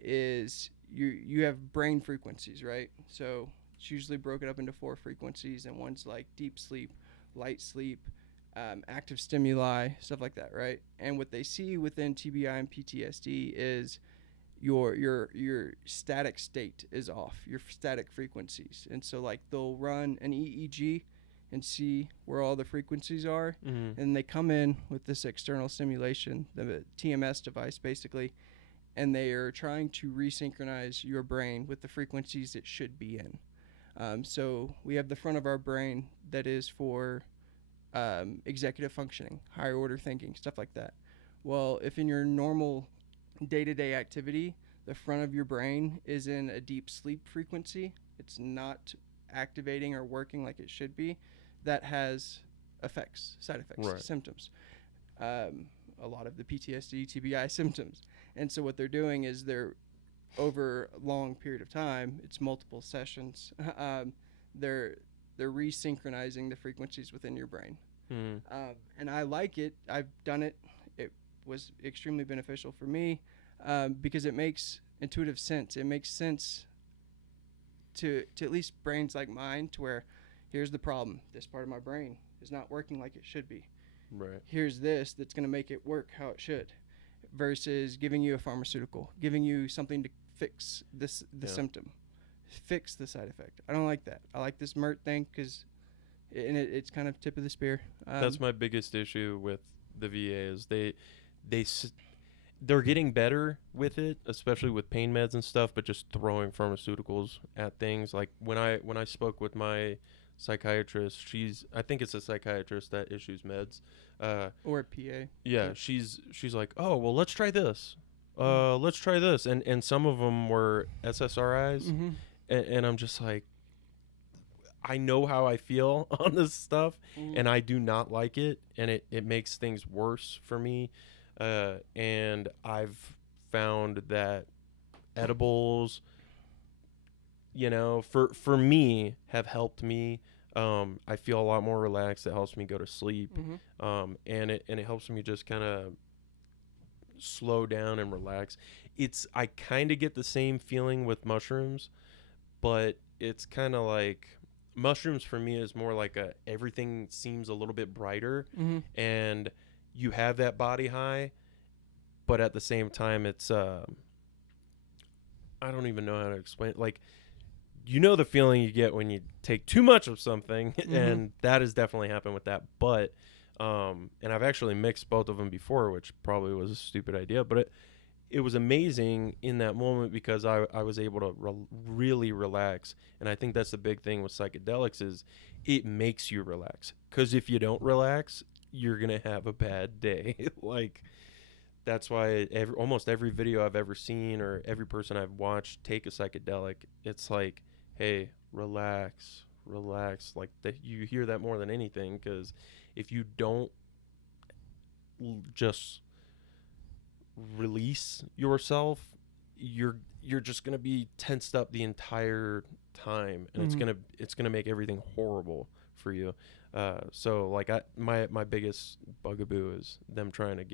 is you have brain frequencies, right? So it's usually broken up into 4 frequencies, and one's like deep sleep, light sleep, active stimuli, stuff like that, right? And what they see within TBI and PTSD is your static state is off, your static frequencies. And so like they'll run an EEG and see where all the frequencies are, and they come in with this external stimulation, the TMS device basically, and they are trying to resynchronize your brain with the frequencies it should be in. So we have the front of our brain that is for executive functioning, higher order thinking, stuff like that. Well, if in your normal day-to-day activity, the front of your brain is in a deep sleep frequency, it's not activating or working like it should be, that has side effects, symptoms. A lot of the PTSD, TBI symptoms. And so what they're doing is they're, over a long period of time, it's multiple sessions, they're resynchronizing the frequencies within your brain. And I like it. I've done it. It was extremely beneficial for me because it makes intuitive sense. It makes sense to at least brains like mine, to where here's the problem. This part of my brain is not working like it should be. Right. Here's this that's going to make it work how it should, versus giving you a pharmaceutical, giving you something to fix the symptom, fix the side effect. I don't like that. I like this MERT thing because it's kind of tip of the spear. That's my biggest issue with the VA is they're getting better with it, especially with pain meds and stuff, but just throwing pharmaceuticals at things. Like when I spoke with my psychiatrist. I think it's a psychiatrist that issues meds. Or a PA. Yeah, she's like, oh, well, let's try this. Let's try this. And some of them were SSRIs. Mm-hmm. And I'm just like, I know how I feel on this stuff, and I do not like it, and it makes things worse for me. And I've found that edibles, for me, have helped me. I feel a lot more relaxed. It helps me go to sleep. Mm-hmm. And it helps me just kind of slow down and relax. I kind of get the same feeling with mushrooms, but it's kind of like mushrooms for me is more like everything seems a little bit brighter, Mm-hmm. and you have that body high, but at the same time it's I don't even know how to explain it. Like, the feeling you get when you take too much of something, Mm-hmm. and that has definitely happened with that. But and I've actually mixed both of them before, which probably was a stupid idea, but it was amazing in that moment because I was able to really relax. And I think that's the big thing with psychedelics is it makes you relax. Because if you don't relax, you're going to have a bad day. Like, that's why almost every video I've ever seen or every person I've watched take a psychedelic, it's like, hey, relax. Like, you hear that more than anything, because if you don't just release yourself, you're just gonna be tensed up the entire time, and Mm-hmm. it's gonna make everything horrible for you. So like my biggest bugaboo is them trying to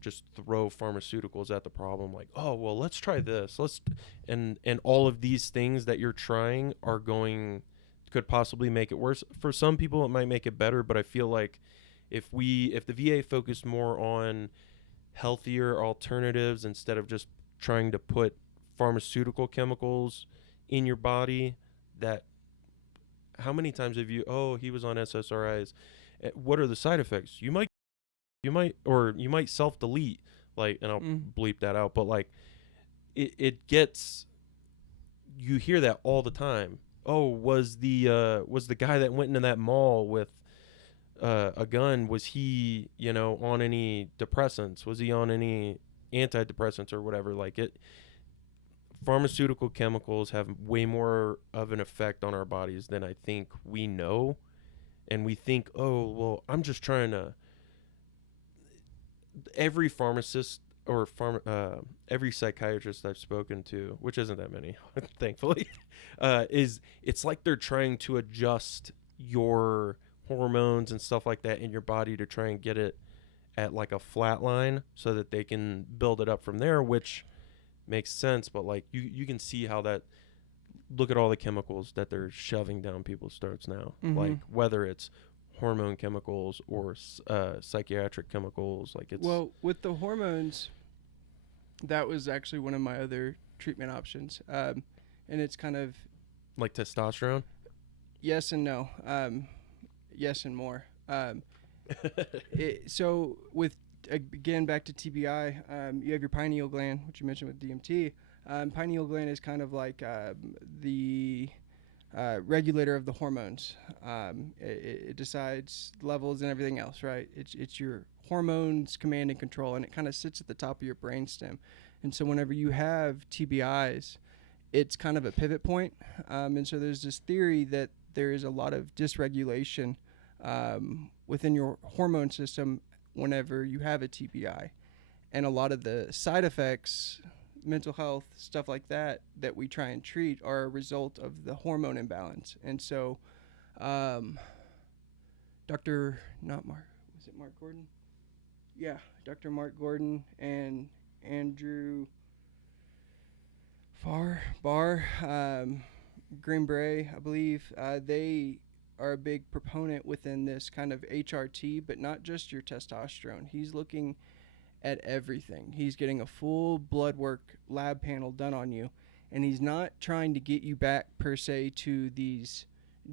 just throw pharmaceuticals at the problem, like, oh well, let's try this, and all of these things that you're trying could possibly make it worse. For some people it might make it better, but I feel like if the VA focused more on healthier alternatives instead of just trying to put pharmaceutical chemicals in your body, that how many times have he was on SSRIs, what are the side effects? You might self-delete, like, and I'll bleep that out, but like it gets, you hear that all the time. Oh, was the guy that went into that mall with a gun, was he on any depressants? Was he on any antidepressants or whatever? Like, pharmaceutical chemicals have way more of an effect on our bodies than I think we know. And we think, oh well, I'm just trying to, every pharmacist or every psychiatrist I've spoken to, which isn't that many thankfully, it's like they're trying to adjust your hormones and stuff like that in your body to try and get it at like a flat line so that they can build it up from there, which makes sense. But like you can see how that, look at all the chemicals that they're shoving down people's throats now. Mm-hmm. Like, whether it's hormone chemicals or psychiatric chemicals, like, it's Well, with the hormones, that was actually one of my other treatment options, and it's kind of like testosterone. yes and no, yes and more. So with, again, back to TBI, you have your pineal gland, which you mentioned with DMT. Pineal gland is kind of like the regulator of the hormones. It decides levels and everything else, right? It's your hormones command and control, and it kind of sits at the top of your brainstem. And so whenever you have TBIs, it's kind of a pivot point. And so there's this theory that there is a lot of dysregulation within your hormone system whenever you have a TBI. And a lot of the side effects, mental health, stuff like that we try and treat are a result of the hormone imbalance. And so Mark Gordon? Yeah, Dr. Mark Gordon and Andrew Barr, Green Bray, I believe, they are a big proponent within this kind of HRT, but not just your testosterone. He's looking at everything. He's getting a full blood work lab panel done on you, and he's not trying to get you back per se to these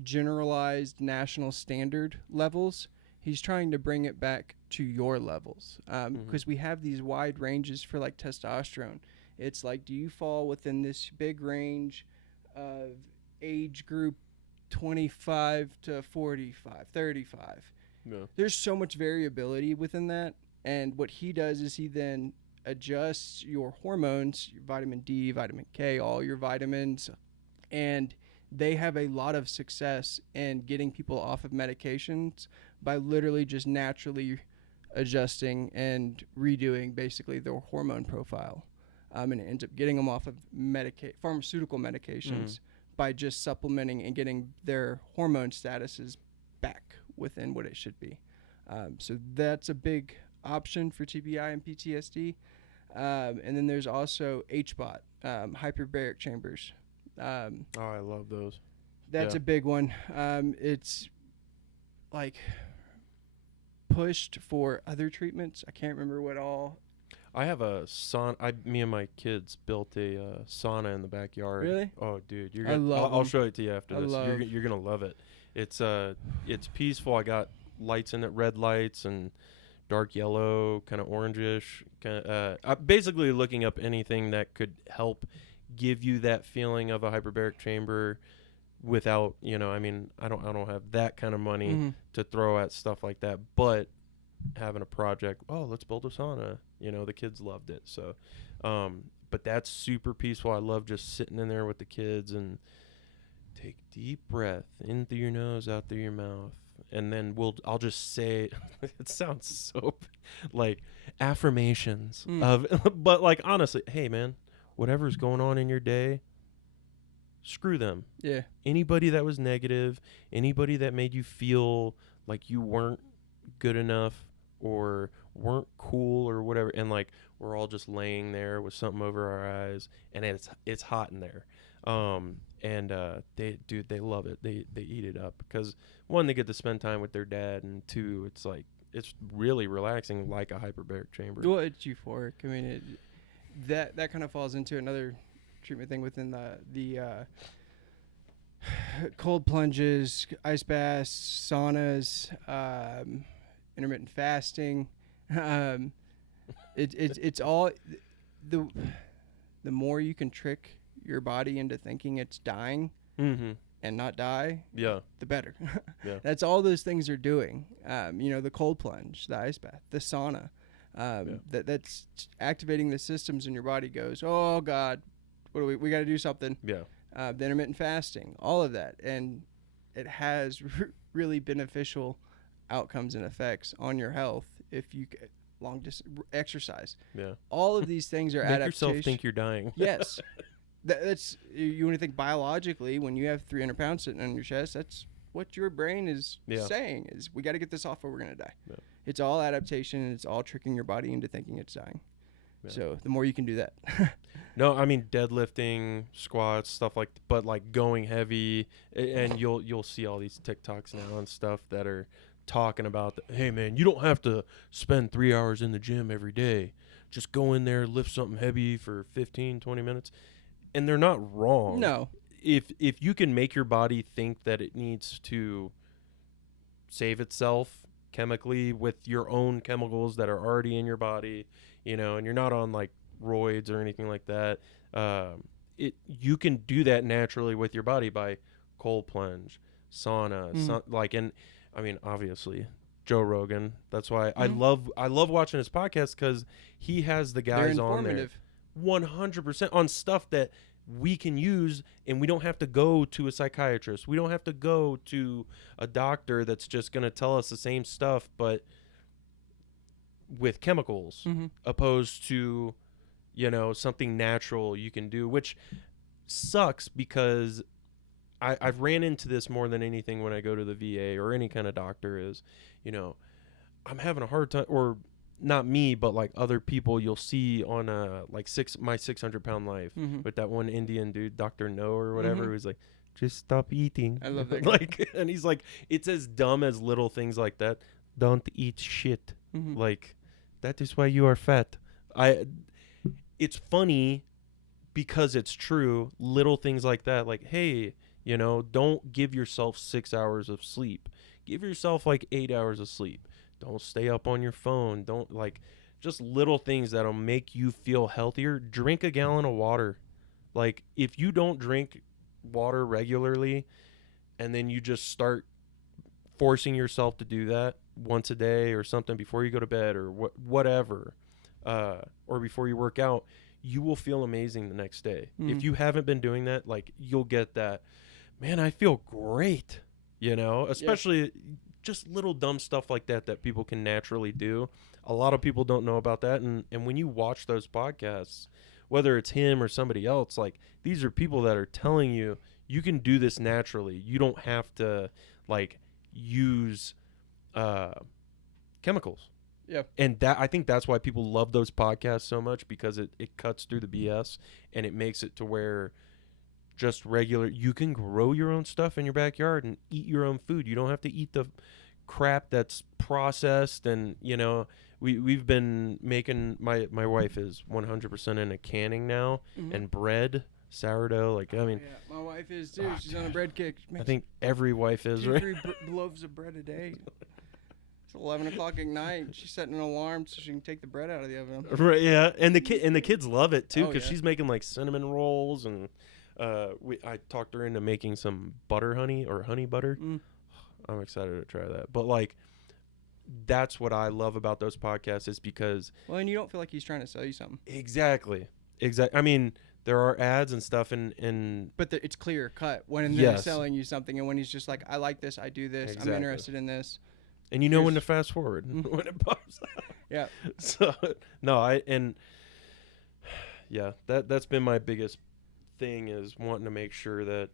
generalized national standard levels. He's trying to bring it back to your levels, because we have these wide ranges for like testosterone. It's like, do you fall within this big range of age group 25 to 45, 35. Yeah. There's so much variability within that. And what he does is he then adjusts your hormones, your vitamin D, vitamin K, all your vitamins. And they have a lot of success in getting people off of medications by literally just naturally adjusting and redoing basically their hormone profile. And it ends up getting them off of pharmaceutical medications by just supplementing and getting their hormone statuses back within what it should be. So that's a big option for TBI and PTSD. And then there's also HBOT, hyperbaric chambers. Oh, I love those. That's a big one. It's like pushed for other treatments. I can't remember what all. I have a sauna. Me and my kids built a sauna in the backyard. Really? Oh, dude, I love I'll them. show it to you after I this. love- You're gonna love it. It's peaceful. I got lights in it, red lights and dark yellow, kind of orangish. Basically looking up anything that could help give you that feeling of a hyperbaric chamber without, I mean, I don't have that kind of money to throw at stuff like that, but having a project, let's build a sauna, the kids loved it. So but that's super peaceful. I love just sitting in there with the kids and take deep breath in through your nose, out through your mouth. And then I'll just say, it sounds so like affirmations but like, honestly, hey man, whatever's going on in your day, screw them. Yeah. Anybody that was negative, anybody that made you feel like you weren't good enough or weren't cool or whatever, and like we're all just laying there with something over our eyes, and it's hot in there. And they love it. They eat it up because, one, they get to spend time with their dad, and two, it's really relaxing, like a hyperbaric chamber. Well, it's euphoric. I mean, that kind of falls into another treatment thing within the cold plunges, ice baths, saunas, intermittent fasting. It's all the more you can trick your body into thinking it's dying and not die, the better. Yeah. That's all those things are doing. The cold plunge, the ice bath, the sauna. That's activating the systems in your body. Goes, oh God, what do we got to do something. The intermittent fasting, all of that, and it has really beneficial outcomes and effects on your health if you long distance exercise. All of these things are Make adaptation. yourself think you're dying. Yes. That's you want to think biologically. When you have 300 pounds sitting on your chest, that's what your brain is saying, is we got to get this off or we're going to die. It's all adaptation, and it's all tricking your body into thinking it's dying. So the more you can do that. No, I mean deadlifting, squats, stuff but like going heavy, and you'll see all these TikToks now and stuff that are talking about hey man, you don't have to spend 3 hours in the gym every day. Just go in there, lift something heavy for 15-20 minutes. And they're not wrong. No. If you can make your body think that it needs to save itself chemically with your own chemicals that are already in your body, and you're not on like roids or anything like that, you can do that naturally with your body by cold plunge, sauna, and I mean, obviously Joe Rogan. That's why I love watching his podcast, because he has the guys on there 100% on stuff that we can use, and we don't have to go to a psychiatrist. We don't have to go to a doctor that's just going to tell us the same stuff, but with chemicals, opposed to, something natural you can do, which sucks because I've ran into this more than anything when I go to the VA or any kind of doctor is, I'm having a hard time, or not me, but like other people you'll see on my 600-pound life with that one Indian dude, Dr. No or whatever, who's like, just stop eating. I love that guy. And he's like, it's as dumb as little things like that. Don't eat shit. Like, that is why you are fat. It's funny because it's true. Little things like that, like, hey, don't give yourself 6 hours of sleep. Give yourself like 8 hours of sleep. Don't stay up on your phone. Don't, like, just little things that'll make you feel healthier. Drink a gallon of water. Like, if you don't drink water regularly, and then you just start forcing yourself to do that once a day or something before you go to bed or whatever, or before you work out, you will feel amazing the next day. If you haven't been doing that, like, you'll get that, man, I feel great, especially just little dumb stuff like that people can naturally do. A lot of people don't know about that. And when you watch those podcasts, whether it's him or somebody else, like, these are people that are telling you, you can do this naturally. You don't have to, like, use chemicals. Yeah. And that, I think that's why people love those podcasts so much, because it cuts through the BS and it makes it to where just regular, you can grow your own stuff in your backyard and eat your own food. You don't have to eat the crap that's processed. And, we've been making, my wife is 100% into canning now, and bread, sourdough, like, I mean, yeah, my wife is too. She's on a bread kick. I think every wife is, right? 3 loaves of bread a day. It's 11 o'clock at night. She's setting an alarm so she can take the bread out of the oven. Right, yeah, and the kids love it too, because yeah. she's making like cinnamon rolls, and I talked her into making some butter honey or honey butter. I'm excited to try that. But like, that's what I love about those podcasts, is because, well, and you don't feel like he's trying to sell you something. Exactly. I mean, there are ads and stuff, and but it's clear cut when they're selling you something, and when he's just like, I like this, I do this, Exactly. I'm interested in this. And you know when to fast forward when it pops out. Yeah. So no, that's been my biggest thing, is wanting to make sure that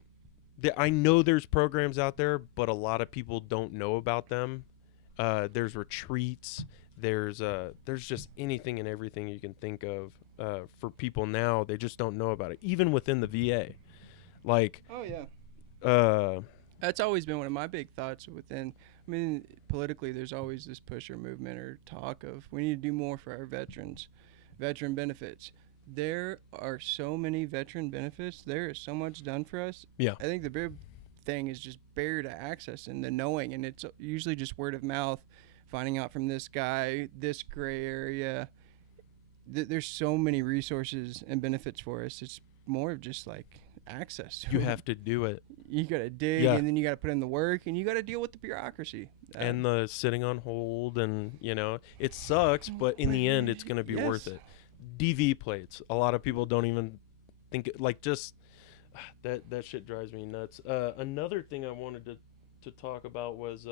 I know there's programs out there, but a lot of people don't know about them. There's retreats. There's just anything and everything you can think of for people now. They just don't know about it, even within the VA. Like, oh yeah. That's always been one of my big thoughts within. I mean, politically, there's always this push or movement or talk of, we need to do more for our veterans, veteran benefits. There are so many veteran benefits. There is so much done for us. Yeah. I think the big thing is just barrier to access and the knowing, and it's usually just word of mouth, finding out from this guy, this gray area. There's so many resources and benefits for us. It's more of just like access. You have to do it. You got to dig, and then you got to put in the work, and you got to deal with the bureaucracy. And the sitting on hold, and, it sucks, but in the end, it's going to be worth it. DV plates. A lot of people don't even think, like, just, that shit drives me nuts. Another thing I wanted to talk about was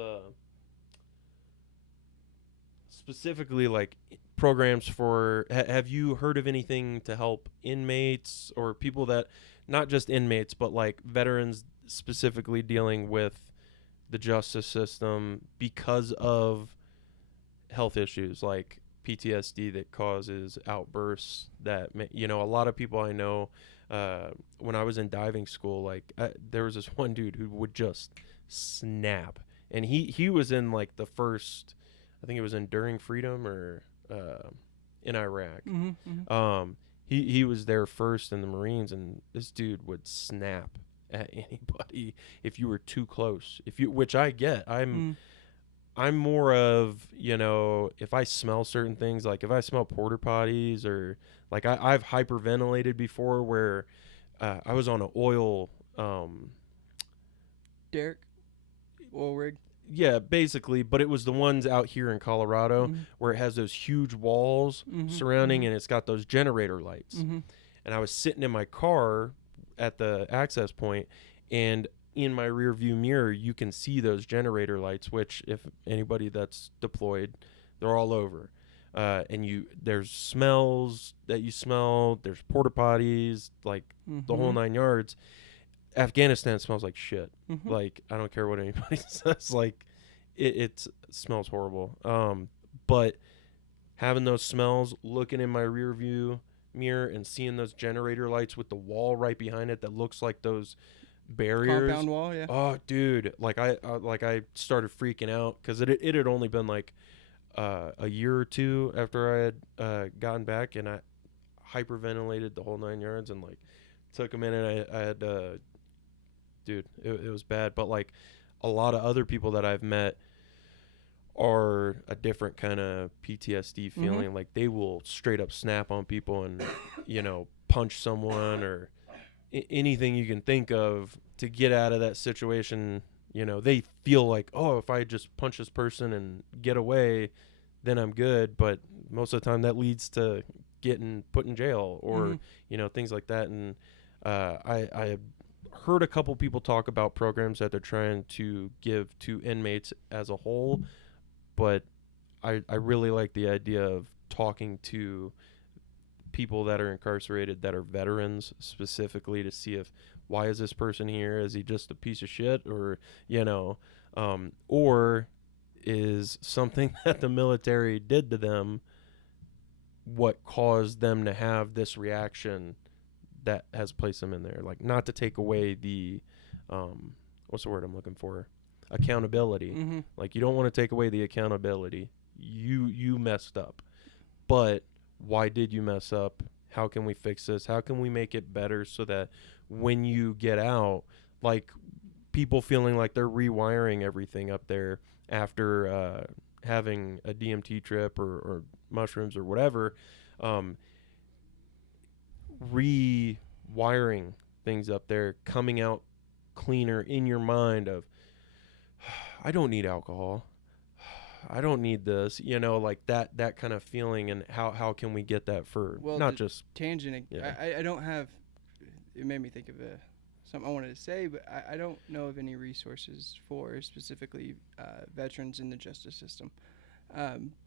specifically, like, programs for, have you heard of anything to help inmates or people that, not just inmates, but like veterans specifically dealing with the justice system because of health issues like PTSD that causes outbursts that, a lot of people I know, when I was in diving school, like there was this one dude who would just snap, and he was in like the first, I think it was Enduring Freedom or in Iraq. He was there first in the Marines, and this dude would snap at anybody if you were too close. Which I get. I'm more of, if I smell certain things, like if I smell porta potties, or like I've hyperventilated before where I was on an oil Derek, oil rig. Yeah, basically, but it was the ones out here in Colorado where it has those huge walls surrounding, and it's got those generator lights. And I was sitting in my car at the access point, and in my rear view mirror, you can see those generator lights, which, if anybody that's deployed, they're all over. And there's smells that you smell, there's porta potties, like the whole 9 yards. Afghanistan smells like shit. Like, I don't care what anybody says. Like, it smells horrible. But having those smells, looking in my rear view mirror and seeing those generator lights with the wall right behind it that looks like those barriers. Compound wall, yeah. Oh, dude. Like, I started freaking out because it had only been like a year or two after I had gotten back, and I hyperventilated the whole 9 yards, and like took a minute. I had dude, it was bad. But like a lot of other people that I've met are a different kind of PTSD feeling. Like they will straight up snap on people and punch someone, or anything you can think of to get out of that situation. You know, they feel like, oh, if I just punch this person and get away, then I'm good. But most of the time that leads to getting put in jail or, you know, things like that. And I have heard a couple people talk about programs that they're trying to give to inmates as a whole. But I really like the idea of talking to people that are incarcerated that are veterans specifically to see if, why is this person here? Is he just a piece of shit? Or, you know, or is something that the military did to them what caused them to have this reaction that has placed them in there? Like, not to take away the, what's the word I'm looking for? Accountability. Like, you don't want to take away the accountability. You messed up. But why did you mess up? How can we fix this? How can we make it better so that when you get out, like, people feeling like they're rewiring everything up there after having a DMT trip or mushrooms or whatever, rewiring things up there, coming out cleaner in your mind of, I don't need alcohol. I don't need this, you know, like that kind of feeling. And how can we get that for not just tangent? Yeah. I don't have, it made me think of something I wanted to say, but I don't know of any resources for specifically veterans in the justice system.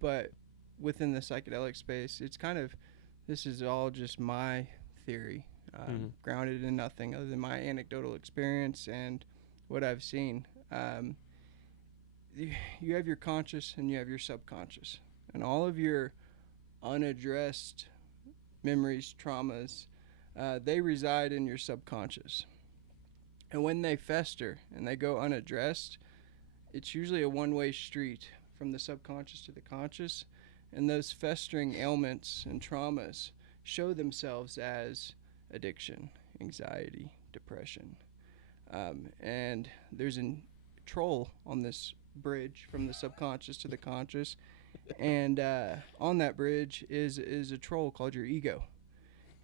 But within the psychedelic space, it's kind of, this is all just my theory, grounded in nothing other than my anecdotal experience and what I've seen. You have your conscious and you have your subconscious, and all of your unaddressed memories, traumas, they reside in your subconscious. And when they fester and they go unaddressed, it's usually a one-way street from the subconscious to the conscious, and those festering ailments and traumas show themselves as addiction, anxiety, depression. And there's a troll on this bridge from the subconscious to the conscious, and on that bridge is a troll called your ego,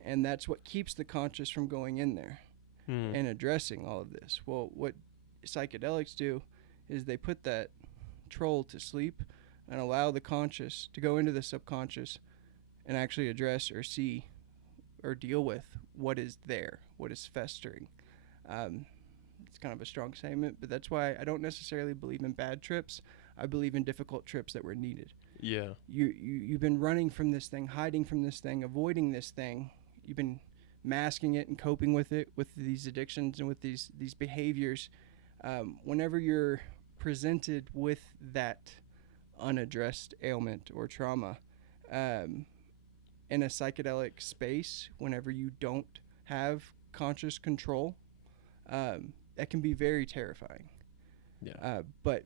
and that's what keeps the conscious from going in there and addressing all of this. Well, what psychedelics do is they put that troll to sleep and allow the conscious to go into the subconscious and actually address or see or deal with what is there, what is festering. It's kind of a strong statement, but that's why I don't necessarily believe in bad trips. I believe in difficult trips that were needed. Yeah. You've been running from this thing, hiding from this thing, avoiding this thing. You've been masking it and coping with it, with these addictions and with these behaviors. Whenever you're presented with that unaddressed ailment or trauma in a psychedelic space, whenever you don't have conscious control, that can be very terrifying. Yeah. But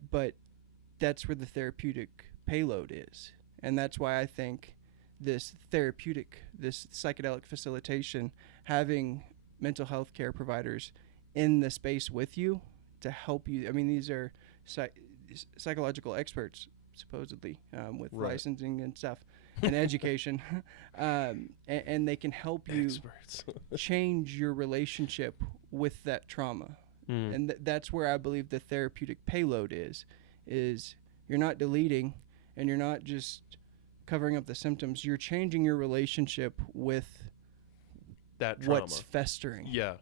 that's where the therapeutic payload is. And that's why I think this psychedelic facilitation, having mental health care providers in the space with you to help you. I mean, these are psychological experts, supposedly, with licensing and stuff and education. And they can help you change your relationship with that trauma. And that's where I believe the therapeutic payload is you're not deleting and you're not just covering up the symptoms. You're changing your relationship with that trauma. What's festering. Yeah.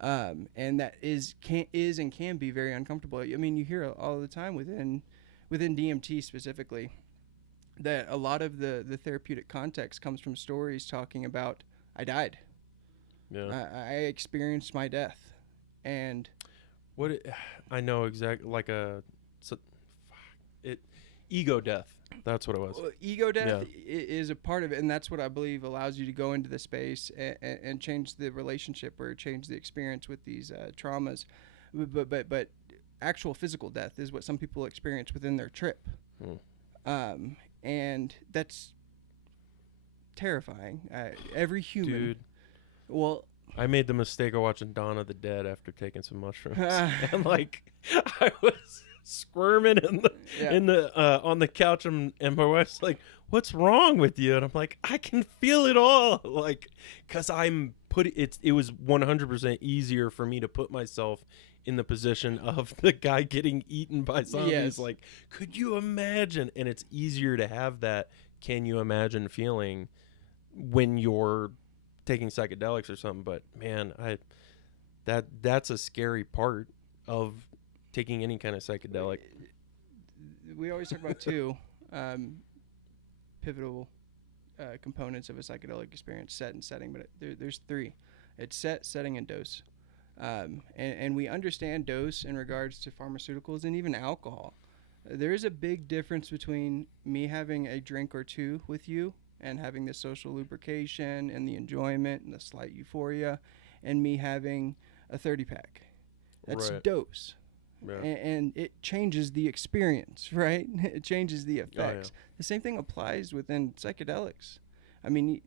And that can be very uncomfortable. I mean, you hear all the time within DMT specifically that a lot of the therapeutic context comes from stories talking about, I died. Yeah. I experienced my death. And I know exactly, like ego death. That's what it was. Ego death is a part of it, and that's what I believe allows you to go into the space and change the relationship or change the experience with these traumas. But actual physical death is what some people experience within their trip. And that's terrifying. Every human. Dude. Well, I made the mistake of watching Dawn of the Dead after taking some mushrooms, and I was squirming in the on the couch, and my wife's like, what's wrong with you? And I'm like, I can feel it all. Like, cause it was 100% easier for me to put myself in the position of the guy getting eaten by zombies. Yes. Like, could you imagine? And it's easier to have that can you imagine feeling when you're taking psychedelics or something. But man, that's a scary part of taking any kind of psychedelic. We always talk about two pivotal components of a psychedelic experience: set and setting. But there's three. It's set, setting, and dose. And we understand dose in regards to pharmaceuticals and even alcohol. There is a big difference between me having a drink or two with you and having the social lubrication and the enjoyment and the slight euphoria, and me having a 30-pack. That's Right. dose. Yeah. And it changes the experience, right? It changes the effects. yeah. The same thing applies within psychedelics. I mean,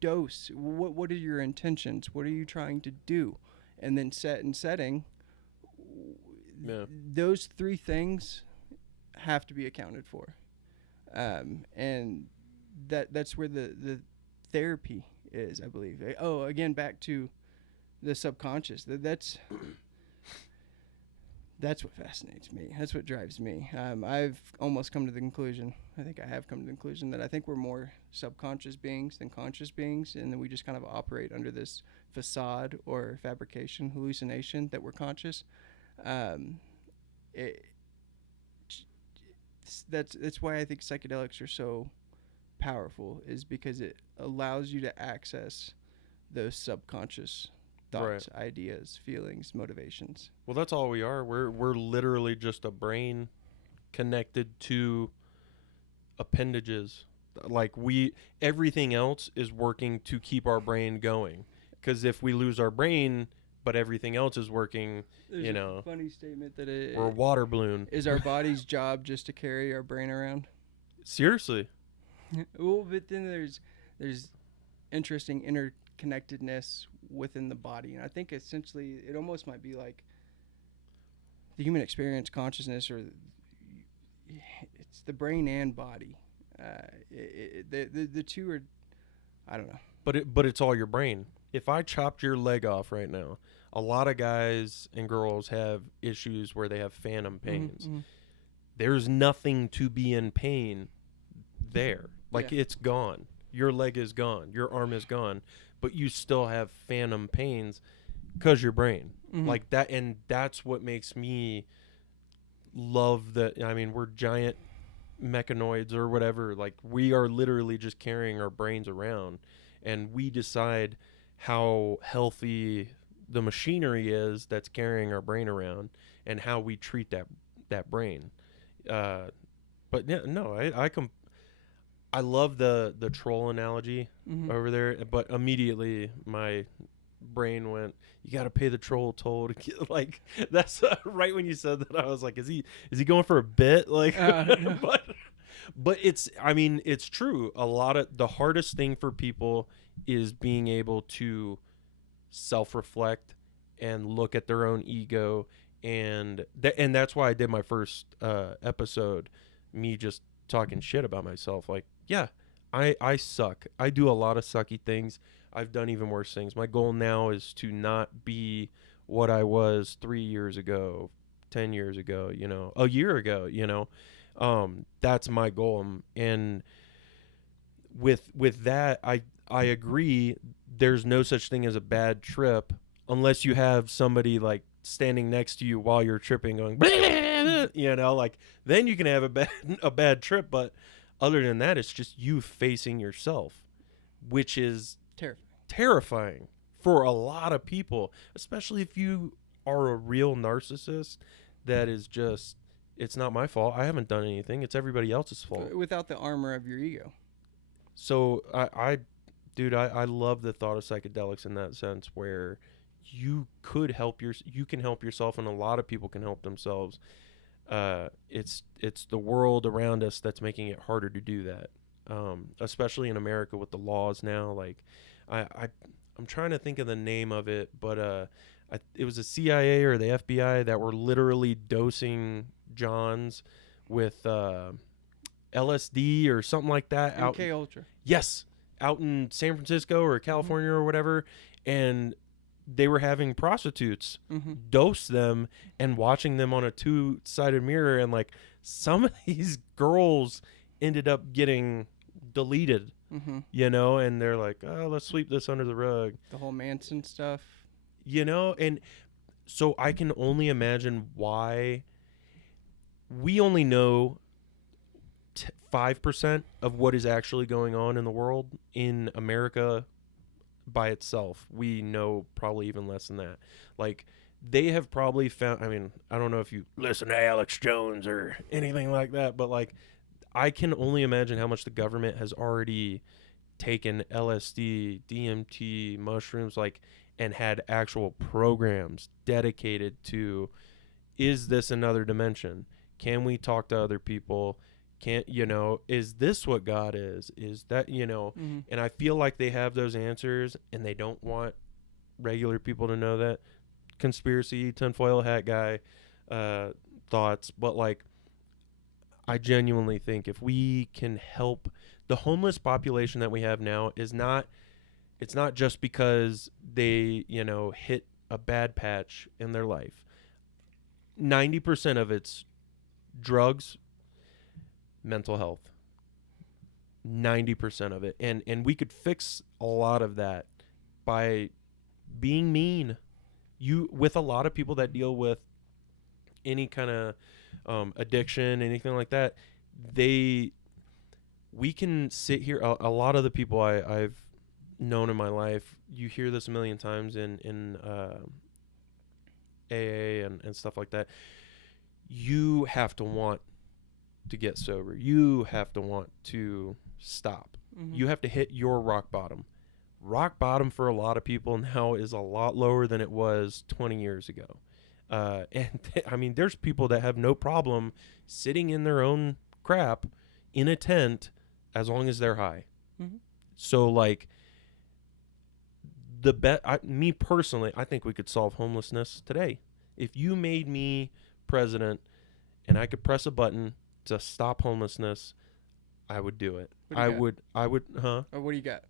dose, what are your intentions? What are you trying to do? And then set and setting, Yeah. those three things have to be accounted for. And that's where the therapy is, I believe. Oh, again, back to the subconscious. That's what fascinates me. That's what drives me. I've almost come to the conclusion, I think I have come to the conclusion that I think we're more subconscious beings than conscious beings, and that we just kind of operate under this facade or fabrication, hallucination that we're conscious. That's why I think psychedelics are so powerful, is because it allows you to access those subconscious thoughts, ideas, feelings, motivations. Well, that's all we are. We're literally just a brain connected to appendages. Like everything else is working to keep our brain going. Because if we lose our brain, but everything else is working, There's a funny statement that we're a water balloon. is our body's job just to carry our brain around. Seriously. Well, but then there's interesting interconnectedness within the body, and I think essentially it almost might be like the human experience, consciousness, or it's the brain and body. The two are, I don't know. But it's all your brain. If I chopped your leg off right now, a lot of guys and girls have issues where they have phantom pains. Mm-hmm. There's nothing to be in pain there. Like, it's gone. Your leg is gone. Your arm is gone. But you still have phantom pains because your brain. Mm-hmm. Like that. And that's what makes me love we're giant mechanoids or whatever. Like, we are literally just carrying our brains around. And we decide how healthy the machinery is that's carrying our brain around and how we treat that brain. But yeah, no, I love the troll analogy over there, but immediately my brain went, you got to pay the troll toll to get, like, that's right when you said that, I was like, is he going for a bit? Like, but it's true. A lot of the hardest thing for people is being able to self-reflect and look at their own ego, and that's why I did my first episode, me just talking shit about myself. Like, yeah, I suck. I do a lot of sucky things. I've done even worse things. My goal now is to not be what I was 3 years ago, 10 years ago, a year ago, that's my goal. And with that, I agree. There's no such thing as a bad trip unless you have somebody like standing next to you while you're tripping going, like, then you can have a bad trip. But other than that, it's just you facing yourself, which is terrifying for a lot of people, especially if you are a real narcissist that is just, it's not my fault. I haven't done anything. It's everybody else's fault. Without the armor of your ego. So I love the thought of psychedelics in that sense, where you can help yourself, and a lot of people can help themselves. It's the world around us that's making it harder to do that, especially in America with the laws now. Like, I'm trying to think of the name of it, but it was the CIA or the FBI that were literally dosing Johns with LSD or something like that out. MK Ultra. Yes, out in San Francisco or California or whatever, and they were having prostitutes dose them and watching them on a 2-sided mirror, and like some of these girls ended up getting deleted, you know, and they're like, oh, let's sweep this under the rug. The whole Manson stuff. You know, and so I can only imagine why we only know 5% of what is actually going on in the world. In America by itself, we know probably even less than that. Like, they have probably found, I mean, I don't know if you listen to Alex Jones or anything like that, but like, I can only imagine how much the government has already taken LSD, DMT, mushrooms, like, and had actual programs dedicated to, is this another dimension? Can we talk to other people? Can't, you know, is this what God is? Is that, you know, and I feel like they have those answers and they don't want regular people to know that. Conspiracy, tinfoil hat guy thoughts. But like, I genuinely think if we can help the homeless population that we have now is not, it's not just because they, you know, hit a bad patch in their life. 90% of it's drugs, mental health. 90% of it. And we could fix a lot of that by being mean. With a lot of people that deal with any kind of addiction, anything like that, we can sit here. A lot of the people I've known in my life, you hear this a million times in AA and stuff like that. You have to want to get sober. You have to want to stop. You have to hit your rock bottom. Rock bottom for a lot of people now is a lot lower than it was 20 years ago. I mean, there's people that have no problem sitting in their own crap in a tent as long as they're high. So like, me personally, I think we could solve homelessness today. If you made me president and I could press a button to stop homelessness, I would do it. I would, huh? Or what do you got?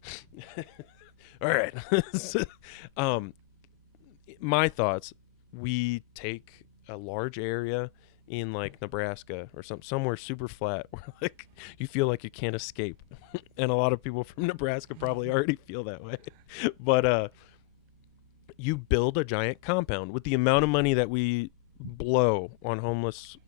All right. My thoughts, we take a large area in like Nebraska or somewhere super flat where like you feel like you can't escape. And a lot of people from Nebraska probably already feel that way. But you build a giant compound with the amount of money that we blow on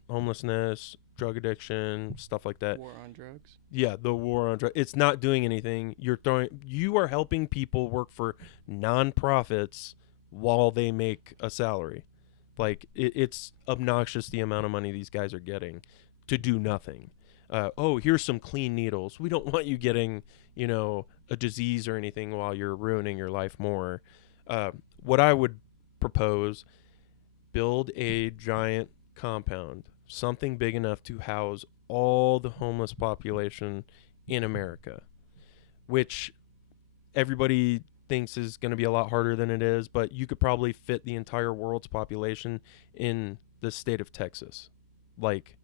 homelessness, drug addiction, stuff like that. War on drugs. Yeah, the war on drugs. It's not doing anything. You are helping people work for nonprofits while they make a salary. Like, it's obnoxious the amount of money these guys are getting to do nothing. Oh, here's some clean needles. We don't want you getting, you know, a disease or anything while you're ruining your life more. What I would propose, build a giant compound, something big enough to house all the homeless population in America, which everybody thinks is going to be a lot harder than it is, but you could probably fit the entire world's population in the state of Texas. Like,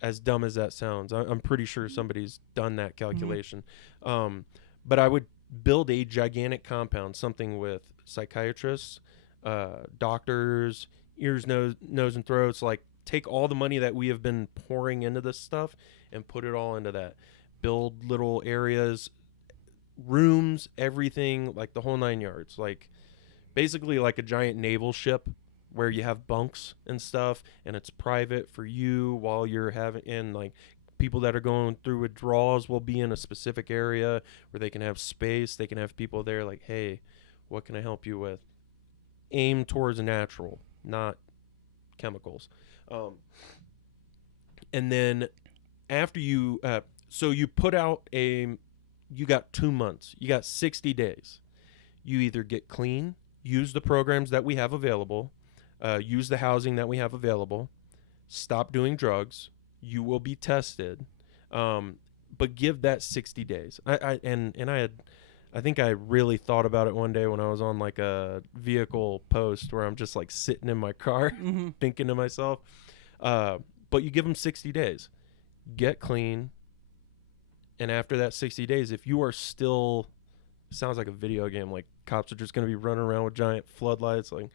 as dumb as that sounds, I'm pretty sure somebody's done that calculation. But I would build a gigantic compound, something with psychiatrists, doctors, ears, nose and throats. Like, take all the money that we have been pouring into this stuff and put it all into that. Build little areas, rooms, everything, like the whole 9 yards. Like, basically like a giant naval ship where you have bunks and stuff, and it's private for you while you're having, and like people that are going through withdrawals will be in a specific area where they can have space. They can have people there like, hey, what can I help you with? Aim towards natural, not chemicals. And then after you, so you put out you got 2 months, you got 60 days. You either get clean, use the programs that we have available, use the housing that we have available, stop doing drugs, you will be tested, but give that 60 days. I think I really thought about it one day when I was on like a vehicle post where I'm just like sitting in my car thinking to myself, but you give them 60 days, get clean, And after that 60 days, if you are still, sounds like a video game, like cops are just going to be running around with giant floodlights, like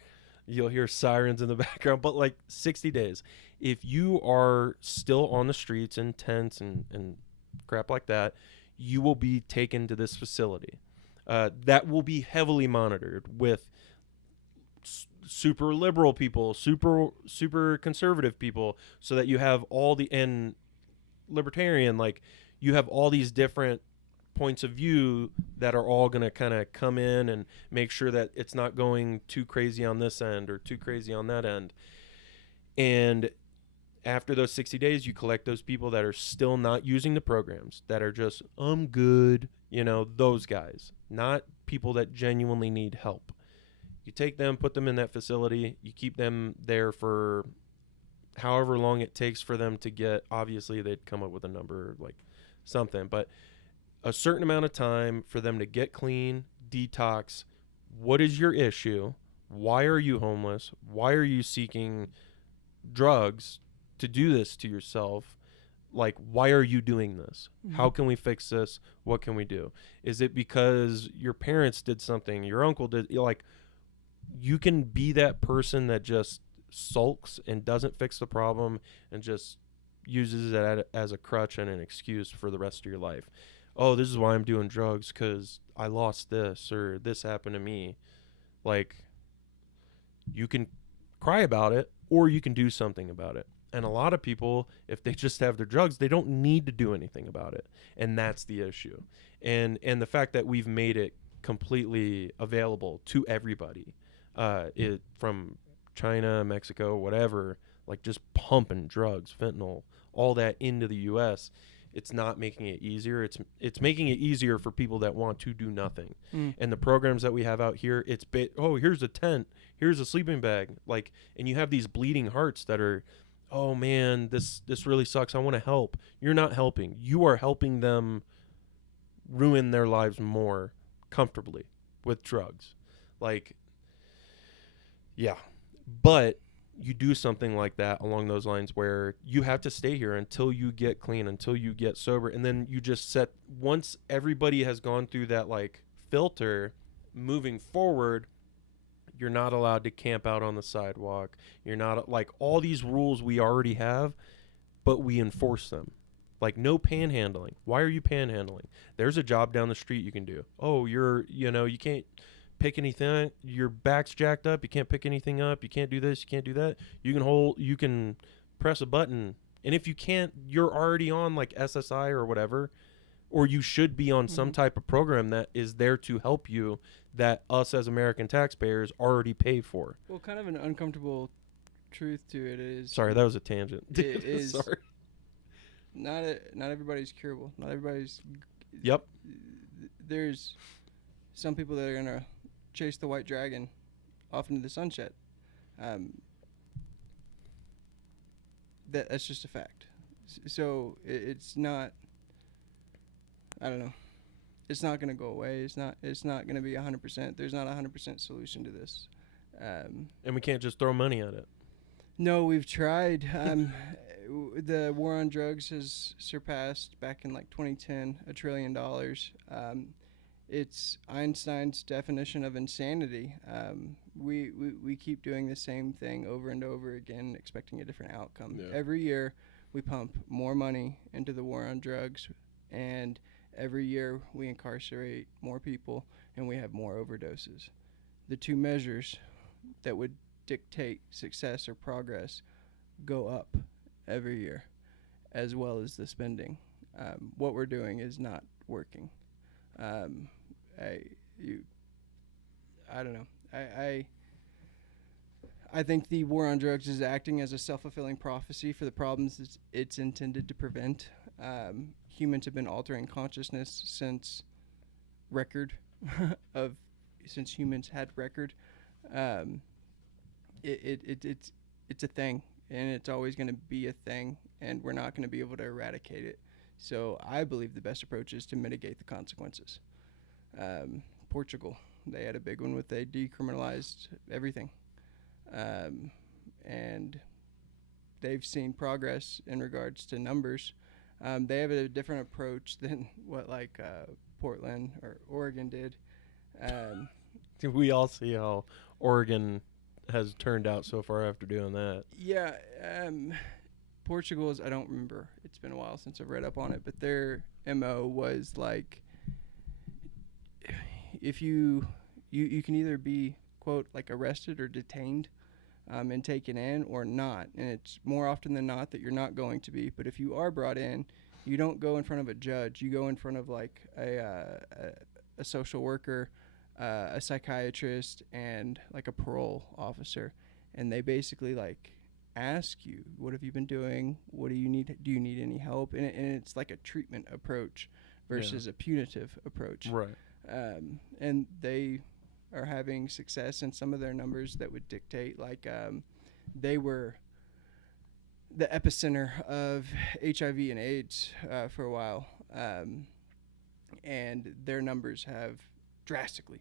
you'll hear sirens in the background, but like 60 days, if you are still on the streets in tents and crap like that, you will be taken to this facility that will be heavily monitored with super liberal people, super conservative people, so that you have all the, and libertarian, like you have all these different points of view that are all going to kind of come in and make sure that it's not going too crazy on this end or too crazy on that end. And after those 60 days, you collect those people that are still not using the programs, that are just, I'm good, you know, those guys, not people that genuinely need help. You take them, put them in that facility, you keep them there for however long it takes for them to get, obviously they'd come up with a number, like something, but a certain amount of time for them to get clean, detox. What is your issue? Why are you homeless? Why are you seeking drugs to do this to yourself? Like, why are you doing this? Mm-hmm. How can we fix this? What can we do? Is it because your parents did something, your uncle did? Like, you can be that person that just sulks and doesn't fix the problem and just uses it as a crutch and an excuse for the rest of your life. Oh, this is why I'm doing drugs, because I lost this or this happened to me. Like, you can cry about it or you can do something about it. And a lot of people, if they just have their drugs, they don't need to do anything about it. And that's the issue. And the fact that we've made it completely available to everybody, from China, Mexico, whatever, like just pumping drugs, fentanyl, all that into the U.S., it's not making it easier. It's making it easier for people that want to do nothing. And the programs that we have out here, it's here's a tent, here's a sleeping bag, like, and you have these bleeding hearts that are, oh man, this really sucks, I want to help. You're not helping. You are helping them ruin their lives more comfortably with drugs. Like, yeah. But you do something like that along those lines where you have to stay here until you get clean, until you get sober. And then you just set, once everybody has gone through that like filter, moving forward, you're not allowed to camp out on the sidewalk. You're not, like, all these rules we already have, but we enforce them. Like, no panhandling. Why are you panhandling? There's a job down the street you can do. Oh, you can't pick anything. Your back's jacked up. You can't pick anything up. You can't do this. You can't do that. You can press a button. And if you can't, you're already on like SSI or whatever, or you should be on some type of program that is there to help you, that us as American taxpayers already pay for. Well, kind of an uncomfortable truth to it is. Sorry, that was a tangent. It is. Sorry. Not everybody's curable. Not everybody's. Yep. There's some people that are gonna chase the white dragon off into the sunset. That's just a fact. So it's not. I don't know. It's not going to go away. It's not going to be 100%. There's not a 100% solution to this. And we can't just throw money at it. No, we've tried. The war on drugs has surpassed, back in like 2010, $1 trillion. It's Einstein's definition of insanity. We keep doing the same thing over and over again, expecting a different outcome. Yeah. Every year, we pump more money into the war on drugs, and every year we incarcerate more people and we have more overdoses. The two measures that would dictate success or progress go up every year, as well as the spending. What we're doing is not working. I don't know. I think the war on drugs is acting as a self-fulfilling prophecy for the problems it's intended to prevent. Humans have been altering consciousness since humans had record. It's a thing, and it's always going to be a thing, and we're not going to be able to eradicate it. So I believe the best approach is to mitigate the consequences. Portugal, they had a big one with they decriminalized everything, and they've seen progress in regards to numbers. They have a different approach than what like Portland or Oregon did. We all see how Oregon has turned out so far after doing that. Yeah, Portugal's, I don't remember. It's been a while since I've read up on it, but their MO was like, if you can either be, quote, like arrested or detained and taken in or not. And it's more often than not that you're not going to be. But if you are brought in, you don't go in front of a judge. You go in front of like a social worker, a psychiatrist, and like a parole officer. And they basically like ask you, what have you been doing? What do you need? Do you need any help? And it's like a treatment approach versus a punitive approach. Right. And they are having success in some of their numbers that would dictate like they were the epicenter of HIV and AIDS for a while. And their numbers have drastically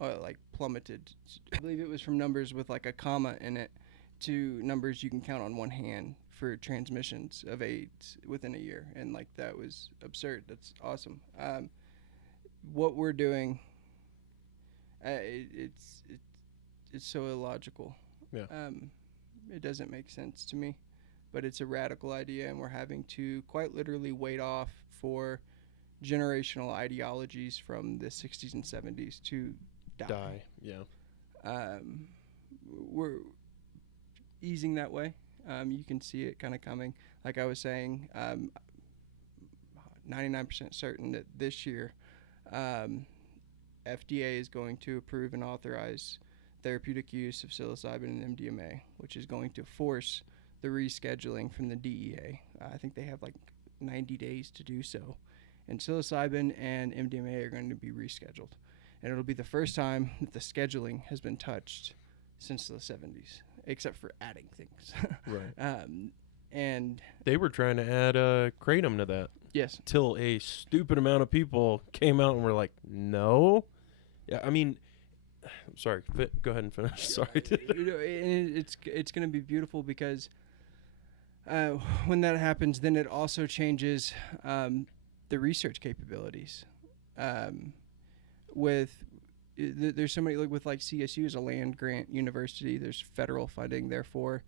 like plummeted. I believe it was from numbers with like a comma in it to numbers you can count on one hand for transmissions of AIDS within a year. And like that was absurd. That's awesome. What we're doing, it's so illogical. Yeah. It doesn't make sense to me, but it's a radical idea, and we're having to quite literally wait off for generational ideologies from the 60s and 70s to die. Yeah. We're easing that way. You can see it kind of coming. Like I was saying, 99% certain that this year FDA is going to approve and authorize therapeutic use of psilocybin and MDMA, which is going to force the rescheduling from the DEA. I think they have like 90 days to do so. And psilocybin and MDMA are going to be rescheduled. And it'll be the first time that the scheduling has been touched since the 70s, except for adding things. Right. And they were trying to add kratom to that. Yes. Till a stupid amount of people came out and were like, no. Yeah, I mean, sorry. Go ahead and finish. Sorry. It's going to be beautiful because when that happens, then it also changes the research capabilities. There's so many, like with like CSU is a land grant university. There's federal funding, therefore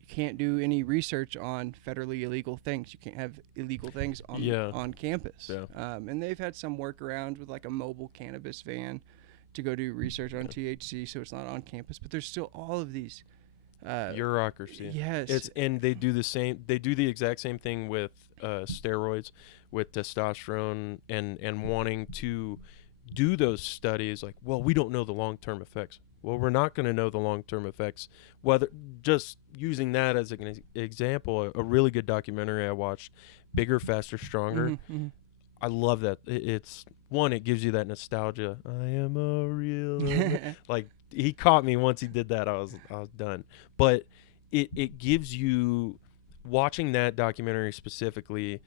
you can't do any research on federally illegal things. You can't have illegal things on campus. Yeah. And they've had some workarounds with like a mobile cannabis van to go do research on THC, so it's not on campus. But there's still all of these bureaucracy. Yes. And they do the same. They do the exact same thing with steroids, with testosterone, and wanting to do those studies. Like, well, we don't know the long-term effects. Well, we're not going to know the long-term effects. Whether just using that as an example, a really good documentary I watched, Bigger, Faster, Stronger. Mm-hmm. I love that. It's one, it gives you that nostalgia. I am a real like he caught me once he did that. I was done. But it gives you, watching that documentary specifically,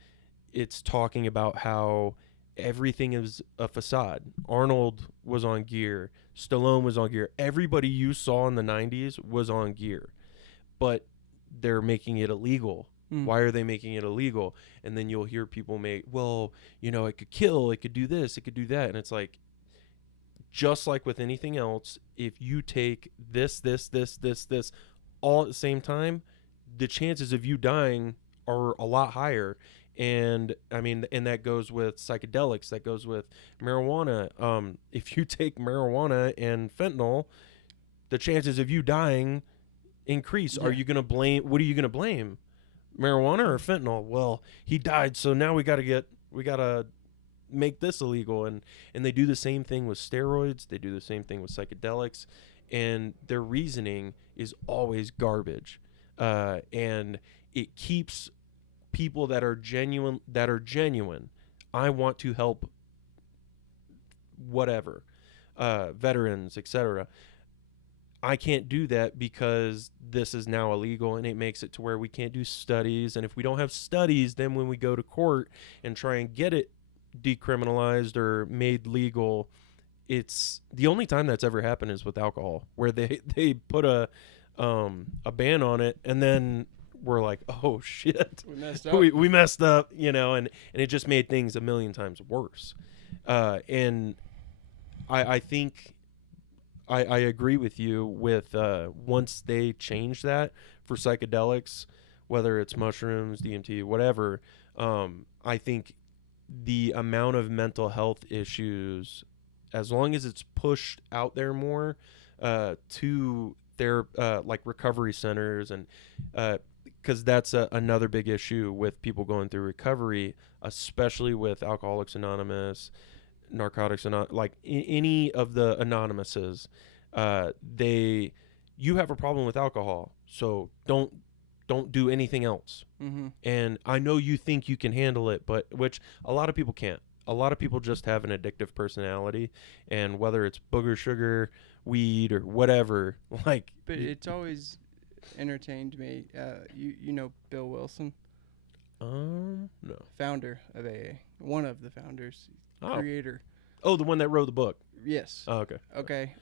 it's talking about how everything is a facade. Arnold was on gear. Stallone was on gear. Everybody you saw in the 90s was on gear. But they're making it illegal. Why are they making it illegal? And then you'll hear people make, well, it could kill, it could do this, it could do that. And it's like, just like with anything else, if you take this, all at the same time, the chances of you dying are a lot higher. And I mean, and that goes with psychedelics, that goes with marijuana. If you take marijuana and fentanyl, the chances of you dying increase. Yeah. What are you going to blame? Marijuana or fentanyl? Well, he died, so now we gotta make this illegal. And they do the same thing with steroids. They do the same thing with psychedelics, and their reasoning is always garbage. And it keeps people that are genuine. I want to help whatever, veterans, etc. I can't do that because this is now illegal, and it makes it to where we can't do studies. And if we don't have studies, then when we go to court and try and get it decriminalized or made legal, it's the only time that's ever happened is with alcohol, where they put a ban on it, and then were like, oh shit, We messed up. we messed up, you know, and it just made things a million times worse. And I think I agree with you with once they change that for psychedelics, whether it's mushrooms, DMT, whatever, I think the amount of mental health issues, as long as it's pushed out there more to their like recovery centers, and because that's another big issue with people going through recovery, especially with Alcoholics Anonymous, Narcotics Anonymous, like any of the anonymouses, you have a problem with alcohol, so don't do anything else. Mm-hmm. And I know you think you can handle it, but which a lot of people can't. A lot of people just have an addictive personality, and whether it's booger sugar, weed, or whatever, like. But it's always entertained me. You know Bill Wilson, No. founder of AA, one of the founders, Oh. creator. Oh, the one that wrote the book. Yes. Oh, okay. Okay.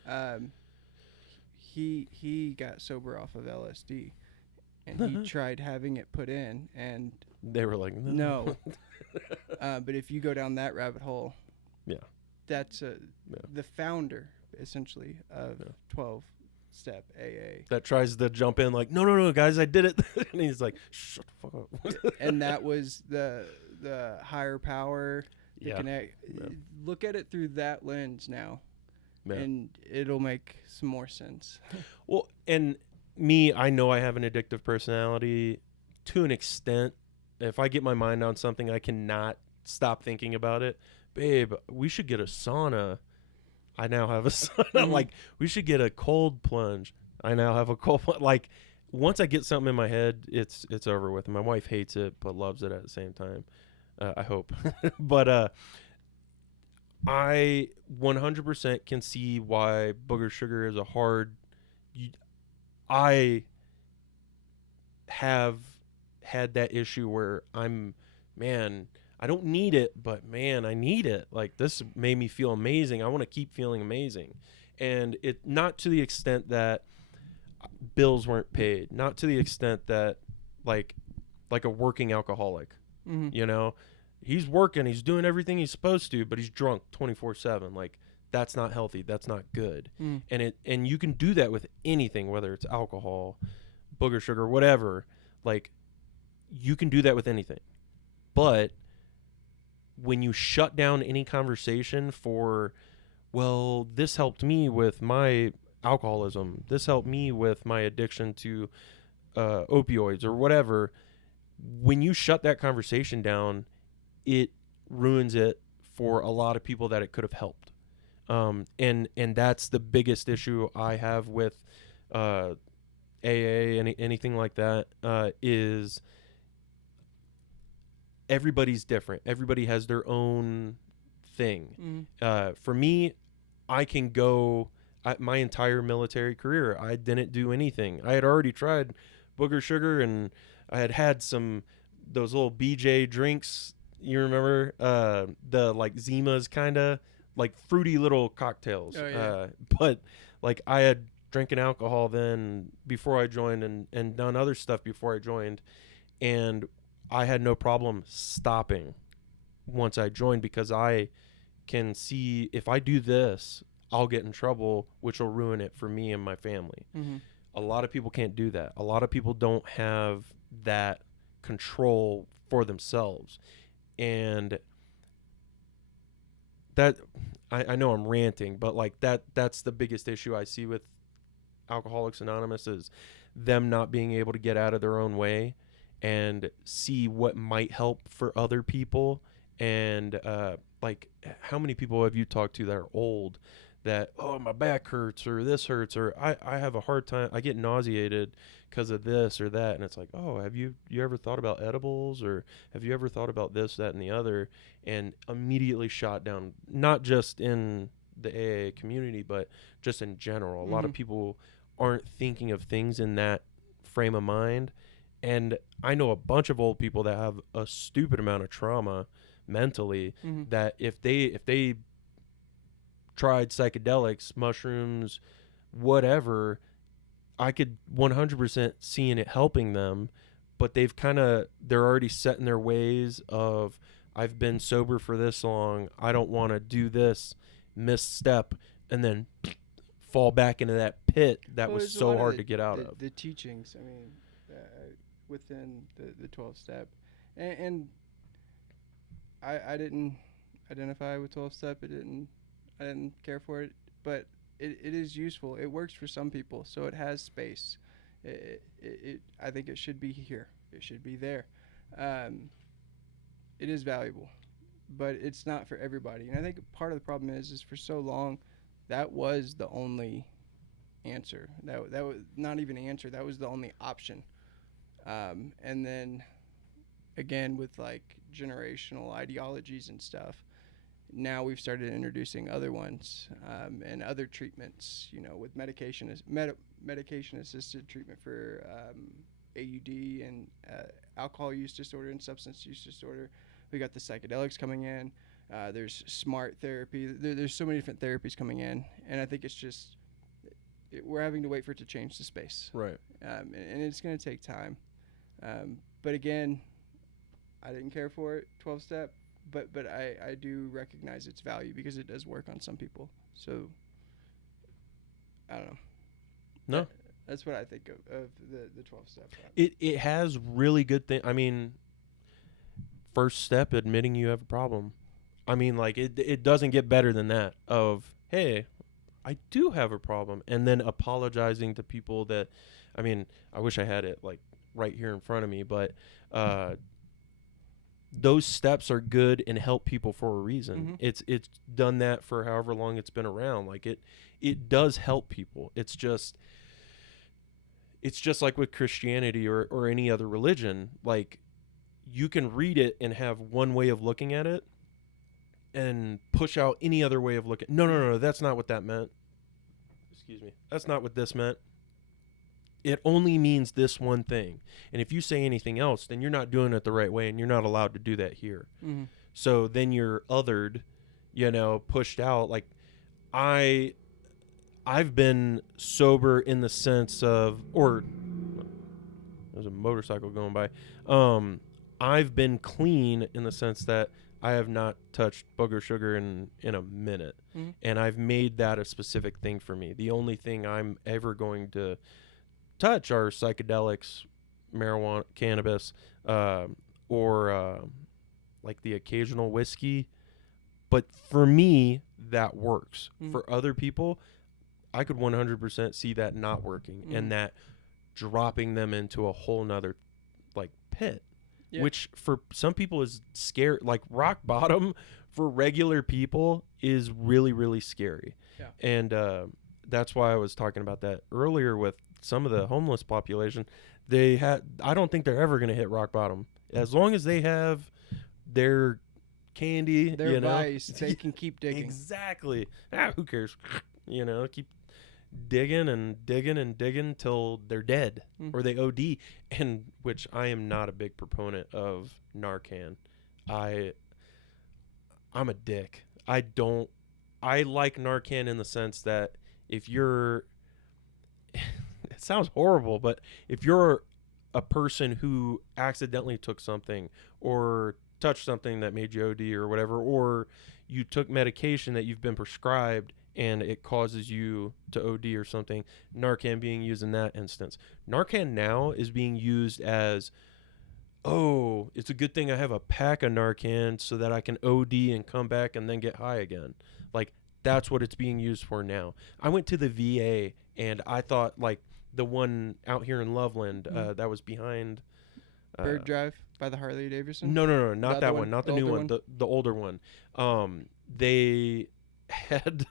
He got sober off of LSD, and he tried having it put in, and They were like, no. But if you go down that rabbit hole, Yeah. that's the founder essentially of Yeah. 12-step AA, That tries to jump in like, no, guys, I did it. And he's like, shut the fuck up. and that was the higher power. The Yeah. connect. Yeah. Look at it through that lens now, Yeah. and it'll make some more sense. Well, and me, I know I have an addictive personality to an extent. If I get my mind on something, I cannot stop thinking about it. Babe, we should get a sauna. I now have a sauna. Like, we should get a cold plunge. I now have a cold plunge. Like, once I get something in my head, it's over with. My wife hates it, but loves it at the same time. I hope. But I 100% can see why booger sugar is a hard. I have had that issue where I don't need it, but man, I need it. Like, this made me feel amazing. I want to keep feeling amazing. And it not to the extent that bills weren't paid, not to the extent that like a working alcoholic, Mm-hmm. you know, he's working, he's doing everything he's supposed to, but he's drunk 24/7. Like, that's not healthy. That's not good. Mm. And you can do that with anything, whether it's alcohol, booger sugar, whatever. Like, you can do that with anything. But when you shut down any conversation for, well, this helped me with my alcoholism, this helped me with my addiction to opioids or whatever, when you shut that conversation down, it ruins it for a lot of people that it could have helped. And that's the biggest issue I have with AA, anything like that, is everybody's different. Everybody has their own thing. Mm-hmm. For me, I can go my entire military career. I didn't do anything. I had already tried booger sugar, and I had those little BJ drinks. You remember the like Zimas, kind of like fruity little cocktails. Oh, yeah. But like, I had drinking alcohol then before I joined, and done other stuff before I joined, and I had no problem stopping once I joined, because I can see if I do this, I'll get in trouble, which will ruin it for me and my family. Mm-hmm. A lot of people can't do that. A lot of people don't have that control for themselves. And that, I know I'm ranting, but like that's the biggest issue I see with Alcoholics Anonymous, is them not being able to get out of their own way and see what might help for other people. And like, how many people have you talked to that are old that, oh, my back hurts, or this hurts, or I have a hard time, I get nauseated because of this or that, and it's like, oh, have you ever thought about edibles, or have you ever thought about this, that, and the other, and immediately shot down, not just in the AA community, but just in general. A lot of people aren't thinking of things in that frame of mind. And I know a bunch of old people that have a stupid amount of trauma mentally, that if they tried psychedelics, mushrooms, whatever, I could 100% see in it helping them, but they're already set in their ways of, I've been sober for this long, I don't want to do this misstep and then fall back into that pit that was so hard to get out of. The teachings, I mean, within the 12 step, and I didn't identify with 12 step. I didn't care for it, but it is useful. It works for some people, so it has space. I think it should be here. It should be there. It is valuable, but it's not for everybody. And I think part of the problem is for so long, that was the only answer. That was not even an answer. That was the only option. And then, again, with like generational ideologies and stuff, now we've started introducing other ones and other treatments. You know, with medication-assisted treatment for AUD and alcohol use disorder and substance use disorder. We got the psychedelics coming in. There's smart therapy. There's so many different therapies coming in, and I think it's just we're having to wait for it to change the space. Right. And it's going to take time. But again, I didn't care for it, 12-step, but I do recognize its value because it does work on some people. So, I don't know. No. That's what I think of the 12-step. It has really good thing. I mean, first step, admitting you have a problem. I mean, like, it doesn't get better than that of, hey, I do have a problem. And then apologizing to people that, I mean, I wish I had it, like, right here in front of me. But those steps are good and help people for a reason. Mm-hmm. It's done that for however long it's been around. Like, it does help people. It's just like with Christianity or any other religion. Like, you can read it and have one way of looking at it and push out any other way of looking. No, that's not what that meant. Excuse me. That's not what this meant. It only means this one thing. And if you say anything else, then you're not doing it the right way, and you're not allowed to do that here. Mm-hmm. So then you're othered, pushed out. Like, I've been sober in the sense of, or there's a motorcycle going by. I've been clean in the sense that I have not touched booger sugar in a minute. Mm-hmm. And I've made that a specific thing for me. The only thing I'm ever going to touch are psychedelics, marijuana, cannabis, or like the occasional whiskey. But for me, that works. Mm-hmm. For other people, I could 100% see that not working, mm-hmm. and that dropping them into a whole nother like pit. Yeah. Which for some people is scary. Like, rock bottom for regular people is really, really scary. Yeah. And that's why I was talking about that earlier with some of the homeless population. I don't think they're ever going to hit rock bottom. As long as they have their candy, their vice, they can keep digging. Exactly. Who cares? Keep digging and digging and digging till they're dead, mm-hmm. or they OD, and which I am not a big proponent of Narcan. I'm a dick. I like Narcan in the sense that if you're it sounds horrible, but if you're a person who accidentally took something or touched something that made you OD or whatever, or you took medication that you've been prescribed and it causes you to OD or something, Narcan being used in that instance. Narcan now is being used as, oh, it's a good thing I have a pack of Narcan so that I can OD and come back and then get high again. Like, that's what it's being used for now. I went to the VA and I thought, like, the one out here in Loveland that was behind Bird Drive by the Harley Davidson? No, not that one. Not the new one. The older one. They had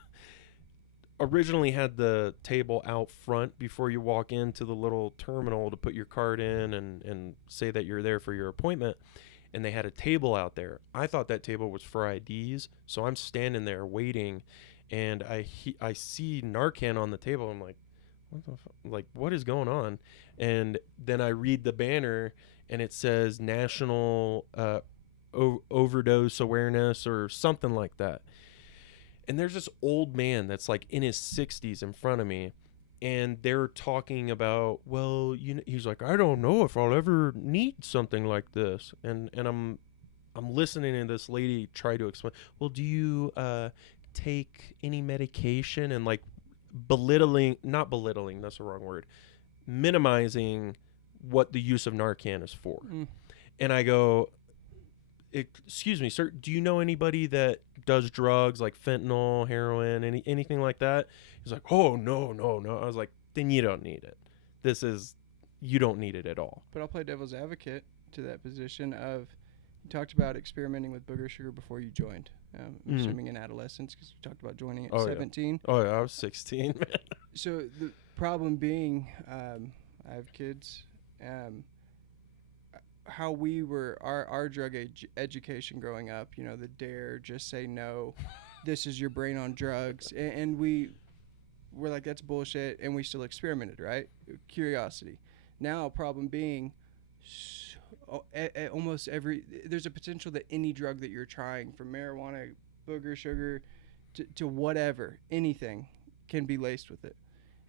originally had the table out front before you walk into the little terminal to put your card in and say that you're there for your appointment. And they had a table out there. I thought that table was for IDs, so I'm standing there waiting, and I see Narcan on the table. I'm like, what the fuck? Like, what is going on? And then I read the banner, and it says National Overdose Awareness or something like that. And there's this old man that's like in his 60s in front of me, and they're talking about, well, he's like, I don't know if I'll ever need something like this, and I'm listening to this lady try to explain, well, do you take any medication, and like not belittling, that's the wrong word, minimizing what the use of Narcan is for. And I go, excuse me, sir, do you know anybody that does drugs like fentanyl, heroin, anything like that? He's like, oh, no. I was like, then you don't need it. You don't need it at all. But I'll play devil's advocate to that position of, you talked about experimenting with booger sugar before you joined. I'm assuming in adolescence, because you talked about joining at 17. Yeah. Oh, yeah, I was 16, man. So the problem being, I have kids. How we were, our drug education growing up, the dare, just say no, this is your brain on drugs. And we're like, that's bullshit. And we still experimented, right? Curiosity. Now, problem being, almost there's a potential that any drug that you're trying, from marijuana, booger sugar, to whatever, anything can be laced with it.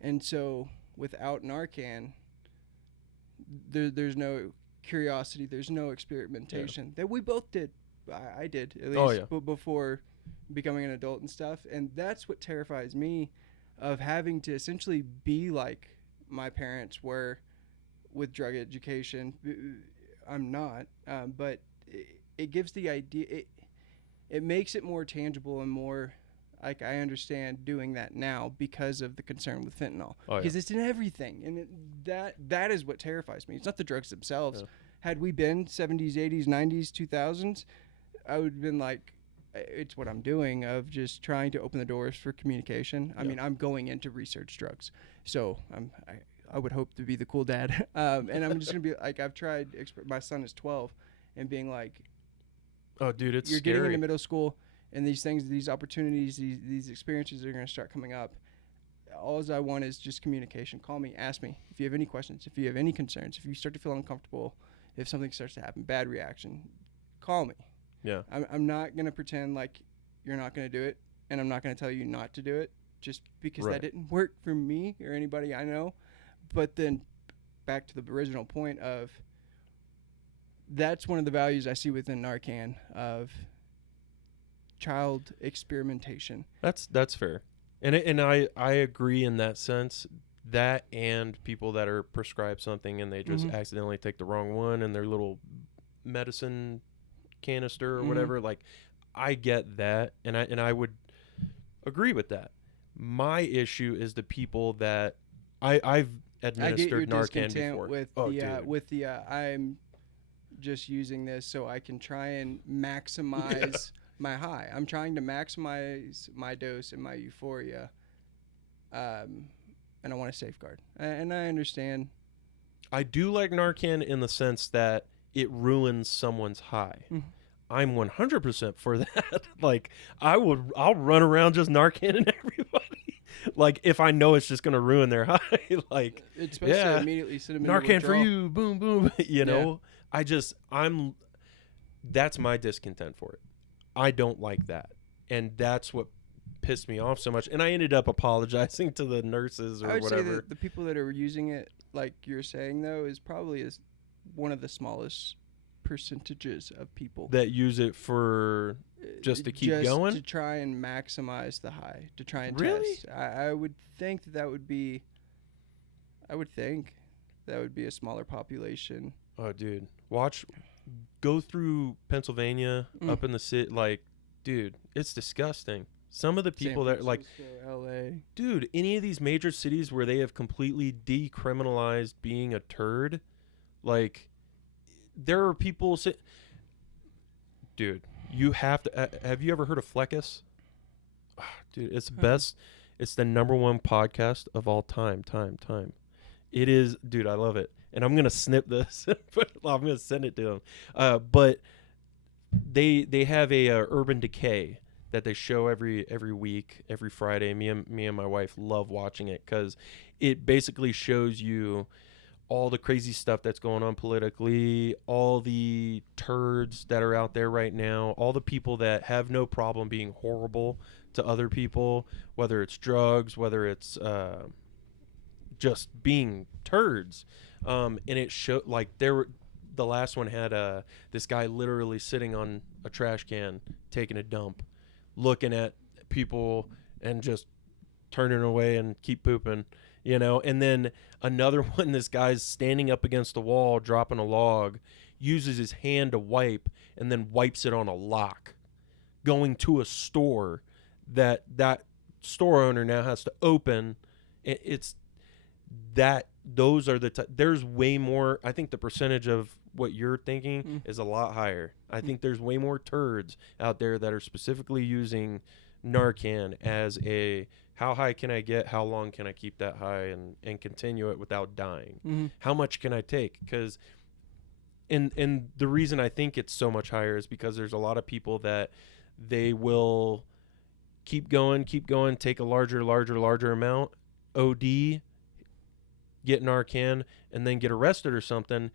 And so without Narcan, there's no curiosity, there's no experimentation that we both did. I did, at least, before becoming an adult and stuff. And that's what terrifies me, of having to essentially be like my parents were with drug education. I'm not, but it gives the idea, it makes it more tangible and more like, I understand doing that now because of the concern with fentanyl, because it's in everything. And that is what terrifies me. It's not the drugs themselves. Had we been 70s, 80s, 90s, 2000s, I would have been like, it's what I'm doing, of just trying to open the doors for communication. I mean, I'm going into research drugs, so I would hope to be the cool dad. And I'm just going to be like, I've tried, my son is 12, and being like, oh, dude, it's you're scary. Getting into middle school, and these things, these opportunities, these experiences are going to start coming up. All I want is just communication. Call me, ask me if you have any questions, if you have any concerns, if you start to feel uncomfortable, if something starts to happen, bad reaction, call me. Yeah. I'm not going to pretend like you're not going to do it, and I'm not going to tell you not to do it just because that didn't work for me or anybody I know. But then back to the original point of, that's one of the values I see within Narcan, of child experimentation. That's fair. And I agree in that sense. That, and people that are prescribed something and they just accidentally take the wrong one in their little medicine canister or whatever. Like, I get that, and I would agree with that. My issue is the people that I've administered Narcan before. With the I'm just using this so I can try and maximize my high. I'm trying to maximize my dose and my euphoria, and I want to safeguard. And I understand. I do like Narcan in the sense that it ruins someone's high. I'm 100% for that. Like, I'll run around just Narcan-ing everybody. Like, if I know it's just going to ruin their high. Like, it's supposed to immediately send them into Narcan for withdrawal. you, boom, boom. You know, that's my discontent for it. I don't like that. And that's what pissed me off so much. And I ended up apologizing to the nurses or I would whatever. say that the people that are using it, like you're saying, though, is probably one of the smallest percentages of people that use it for just to keep going, to try and maximize the high, to try and test. I would think that would be a smaller population. Oh, dude, go through Pennsylvania, up in the city, like, dude, it's disgusting. Some of the people that, like, LA, dude, any of these major cities where they have completely decriminalized being a turd, like, there are people dude, you have to have you ever heard of Fleckus? Oh, dude, it's the best. It's the #1 podcast of all time. It is, dude, I love it. And I'm gonna snip this, but I'm gonna send it to them. But they have a Urban Decay that they show every week, every Friday. Me and my wife love watching it because it basically shows you all the crazy stuff that's going on politically, all the turds that are out there right now, all the people that have no problem being horrible to other people, whether it's drugs, whether it's just being turds. And it showed like the last one had this guy literally sitting on a trash can taking a dump, looking at people and just turning away and keep pooping, and then another one, this guy's standing up against the wall dropping a log, uses his hand to wipe and then wipes it on a lock, going to a store that store owner now has to open. It's that those are there's way more. I think the percentage of what you're thinking is a lot higher. I think there's way more turds out there that are specifically using Narcan as a how high can I get, how long can I keep that high and continue it without dying, how much can I take, because and the reason I think it's so much higher is because there's a lot of people that they will keep going, take a larger amount, OD, get Narcan, and then get arrested or something,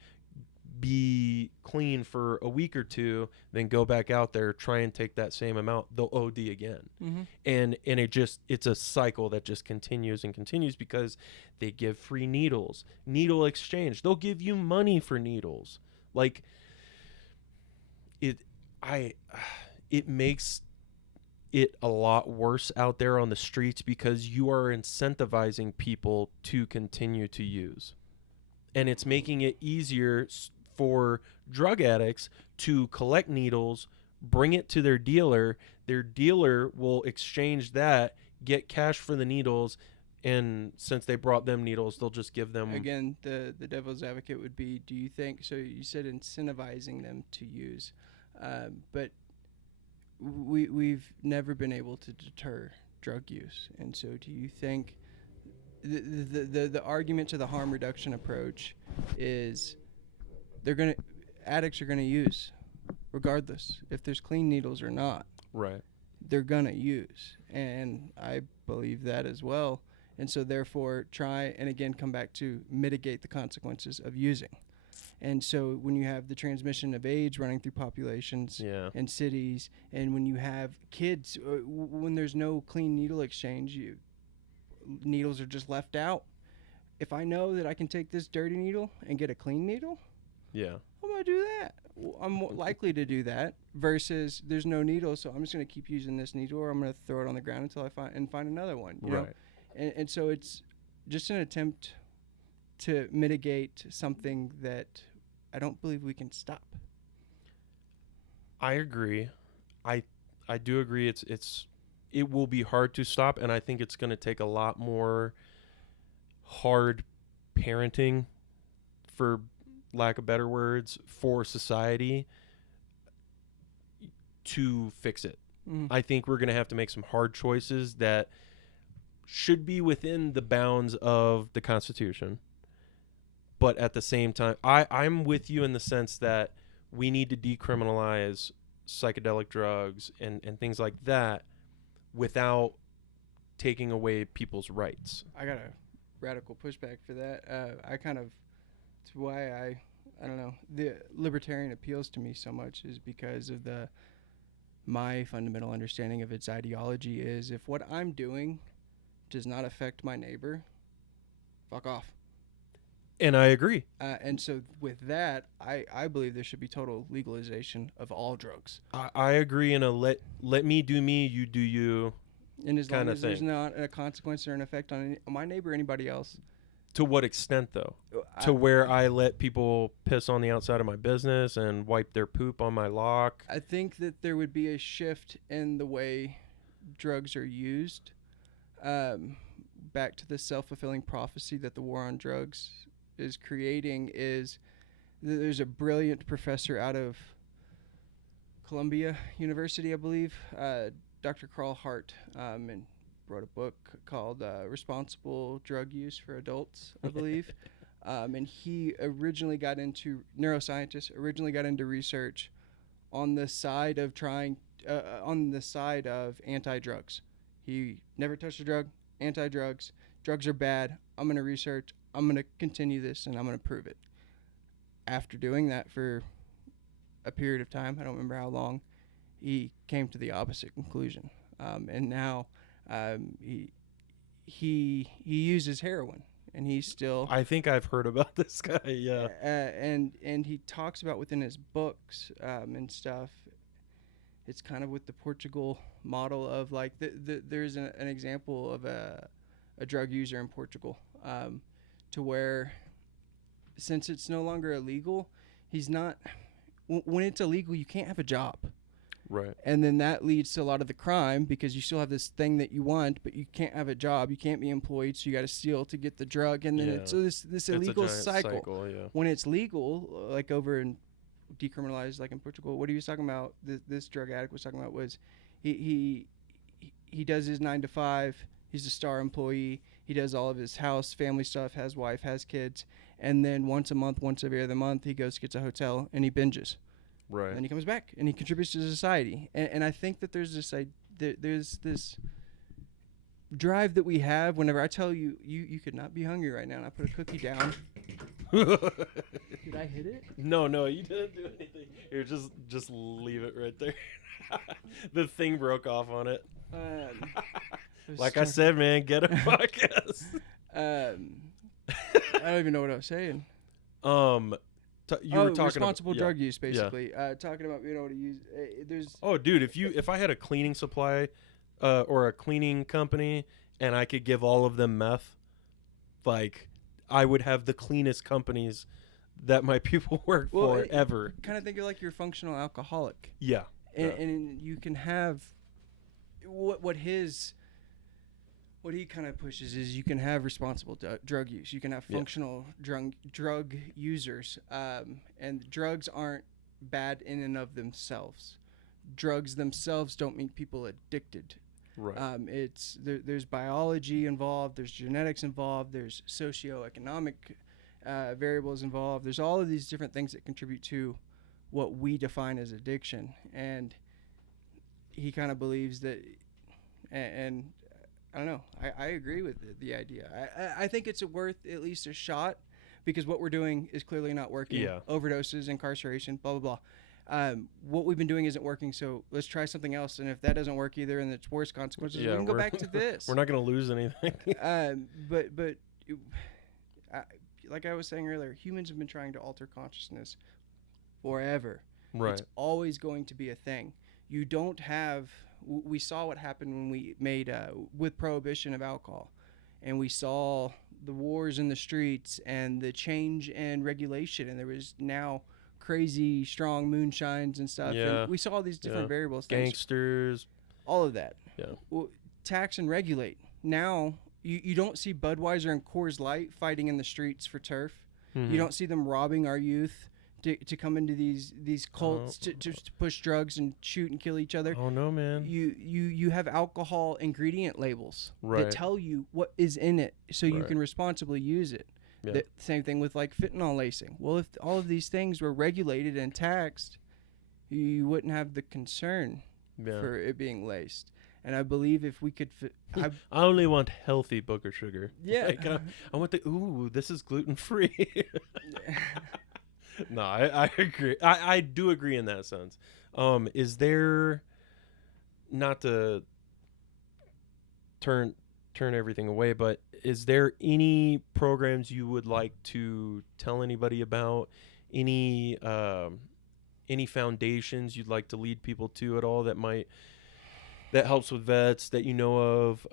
be clean for a week or two, then go back out there, try and take that same amount, they'll OD again. And it's a cycle that just continues and continues because they give free needles, needle exchange. They'll give you money for needles. Like it makes it a lot worse out there on the streets because you are incentivizing people to continue to use. And it's making it easier for drug addicts to collect needles, bring it to their dealer. Their dealer will exchange that, get cash for the needles, and since they brought them needles, they'll just give them... Again, the devil's advocate would be, do you think... So you said incentivizing them to use, but we've never been able to deter drug use. And so do you think... The argument to the harm reduction approach is addicts are gonna use regardless if there's clean needles or not. Right. They're gonna use, and I believe that as well. And so therefore try and again come back to mitigate the consequences of using. And so when you have the transmission of AIDS running through populations and cities, and when you have kids, when there's no clean needle exchange, needles are just left out. If I know that I can take this dirty needle and get a clean needle, I'm going to do that. I'm more likely to do that versus there's no needle, so I'm just going to keep using this needle, or I'm going to throw it on the ground until I find another one. You know? And so it's just an attempt to mitigate something that I don't believe we can stop. I agree. I do agree. It will be hard to stop, and I think it's going to take a lot more hard parenting, for lack of better words, for society to fix it. I think we're going to have to make some hard choices that should be within the bounds of the Constitution. But at the same time, I'm with you in the sense that we need to decriminalize psychedelic drugs and things like that without taking away people's rights. I got a radical pushback for that. It's why I don't know, the libertarian appeals to me so much is because of my fundamental understanding of its ideology is if what I'm doing does not affect my neighbor, fuck off. And I agree. And so with that, I believe there should be total legalization of all drugs. I agree in a let me do me, you do you and as long as thing. There's not a consequence or an effect on my neighbor or anybody else. To what extent, though? To where I let people piss on the outside of my business and wipe their poop on my lock? I think that there would be a shift in the way drugs are used. Back to the self-fulfilling prophecy that the war on drugs is creating is there's a brilliant professor out of Columbia University, I believe, Dr. Carl Hart, and wrote a book called Responsible Drug Use for Adults, I believe. And he originally got into research on the side of anti-drugs. He never touched a drug, anti-drugs. Drugs are bad. I'm going to research. I'm going to continue this, and I'm going to prove it. After doing that for a period of time, I don't remember how long, he came to the opposite conclusion. And now he uses heroin and he's still. I think I've heard about this guy. Yeah. And he talks about within his books and stuff. It's kind of with the Portugal model of like there's an example of a drug user in Portugal, to where since it's no longer illegal, he's not. When it's illegal, you can't have a job. Right. And then that leads to a lot of the crime because you still have this thing that you want, but you can't have a job. You can't be employed, so you got to steal to get the drug. And then it's this illegal it's a cycle. Yeah. When it's legal, like over in decriminalized, like in Portugal, what he was talking about, this drug addict was talking about was he does his 9 to 5. He's a star employee. He does all of his house, family stuff, has wife, has kids. And then once a month, once every other month, he goes, gets a hotel, and he binges. Right. And then he comes back and he contributes to society. And I think that there's this drive that we have whenever I tell you, you could not be hungry right now, and I put a cookie down. Did I hit it? No, you didn't do anything. Here, just leave it right there. The thing broke off on it. Like I said, man, get a podcast. I don't even know what I was saying. You were talking responsible about, drug use, basically. Talking about being able to use. There's. Oh, dude, if I had a cleaning supply, or a cleaning company, and I could give all of them meth, like, I would have the cleanest companies that my people work for ever. Kind of think of like your functional alcoholic. Yeah. And you can have what he kind of pushes is you can have responsible drug use. You can have functional drug users. And drugs aren't bad in and of themselves. Drugs themselves don't make people addicted. Right. There's biology involved. There's genetics involved. There's socioeconomic variables involved. There's all of these different things that contribute to what we define as addiction. And he kind of believes that, and I don't know. I agree with the idea. I think it's worth at least a shot because what we're doing is clearly not working. Yeah. Overdoses, incarceration, blah, blah, blah. What we've been doing isn't working, so let's try something else. And if that doesn't work either and it's worse consequences, we can go back to this. We're not going to lose anything. But like I was saying earlier, humans have been trying to alter consciousness forever. Right. It's always going to be a thing. You don't have... We saw what happened when we made with prohibition of alcohol, and we saw the wars in the streets and the change in regulation, and there was now crazy strong moonshines and stuff. Yeah. And we saw all these different variables, gangsters, all of that. Yeah. Well, tax and regulate. Now you don't see Budweiser and Coors Light fighting in the streets for turf. Mm-hmm. You don't see them robbing our youth to come into these cults to push drugs and shoot and kill each other. Oh no, man. You have alcohol ingredient labels that tell you what is in it so you can responsibly use it. Yeah. The same thing with like fentanyl lacing. Well, if all of these things were regulated and taxed, you wouldn't have the concern for it being laced. And I believe if we could I only want healthy booger sugar. Yeah. Like, I want this is gluten-free. No, I agree. I do agree in that sense. Is there, not to turn everything away, but is there any programs you would like to tell anybody about? Any foundations you'd like to lead people to at all that helps with vets that you know of,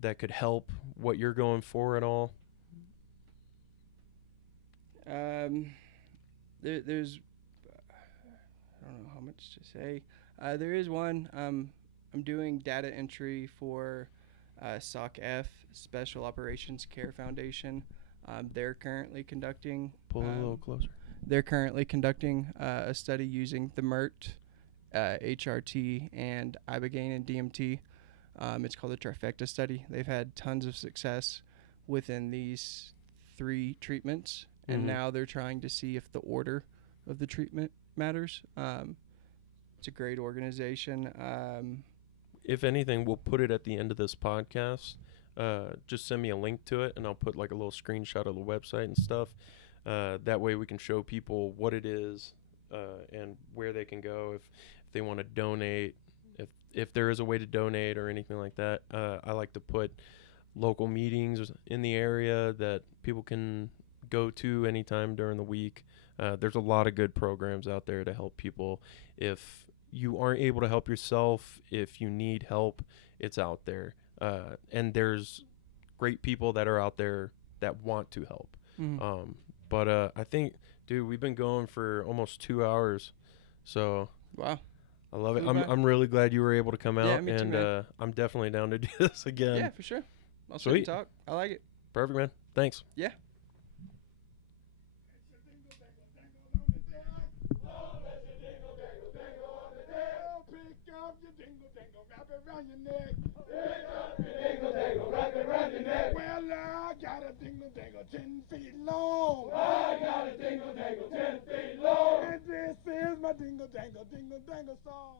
that could help what you're going for at all? There's, I don't know how much to say. There is one. I'm doing data entry for SOC-F, Special Operations Care Foundation. They're currently conducting. Pull a little closer. They're currently conducting a study using the MERT, HRT, and Ibogaine and DMT. It's called the Trifecta study. They've had tons of success within these 3 treatments. And now they're trying to see if the order of the treatment matters. It's a great organization. If anything, we'll put it at the end of this podcast. Just send me a link to it, and I'll put like a little screenshot of the website and stuff. That way we can show people what it is and where they can go if they want to donate, if there is a way to donate or anything like that. I like to put local meetings in the area that people can go to anytime during the week. There's a lot of good programs out there to help people. If you aren't able to help yourself, if you need help, it's out there. And there's great people that are out there that want to help. But I think, dude, we've been going for almost 2 hours. So Wow. I love it. Flew by. I'm really glad you were able to come out. Yeah, me too, and man. I'm definitely down to do this again. Yeah, for sure. I'll sit and Sweet. talk. I like it. Perfect, man. Thanks. Yeah. Pick up your dingle dangle, wrap it around your neck. Dingle dangle, wrap it around your neck. Well, I got a dingle dangle 10 feet long. I got a dingle dangle 10 feet long. And this is my dingle dangle song.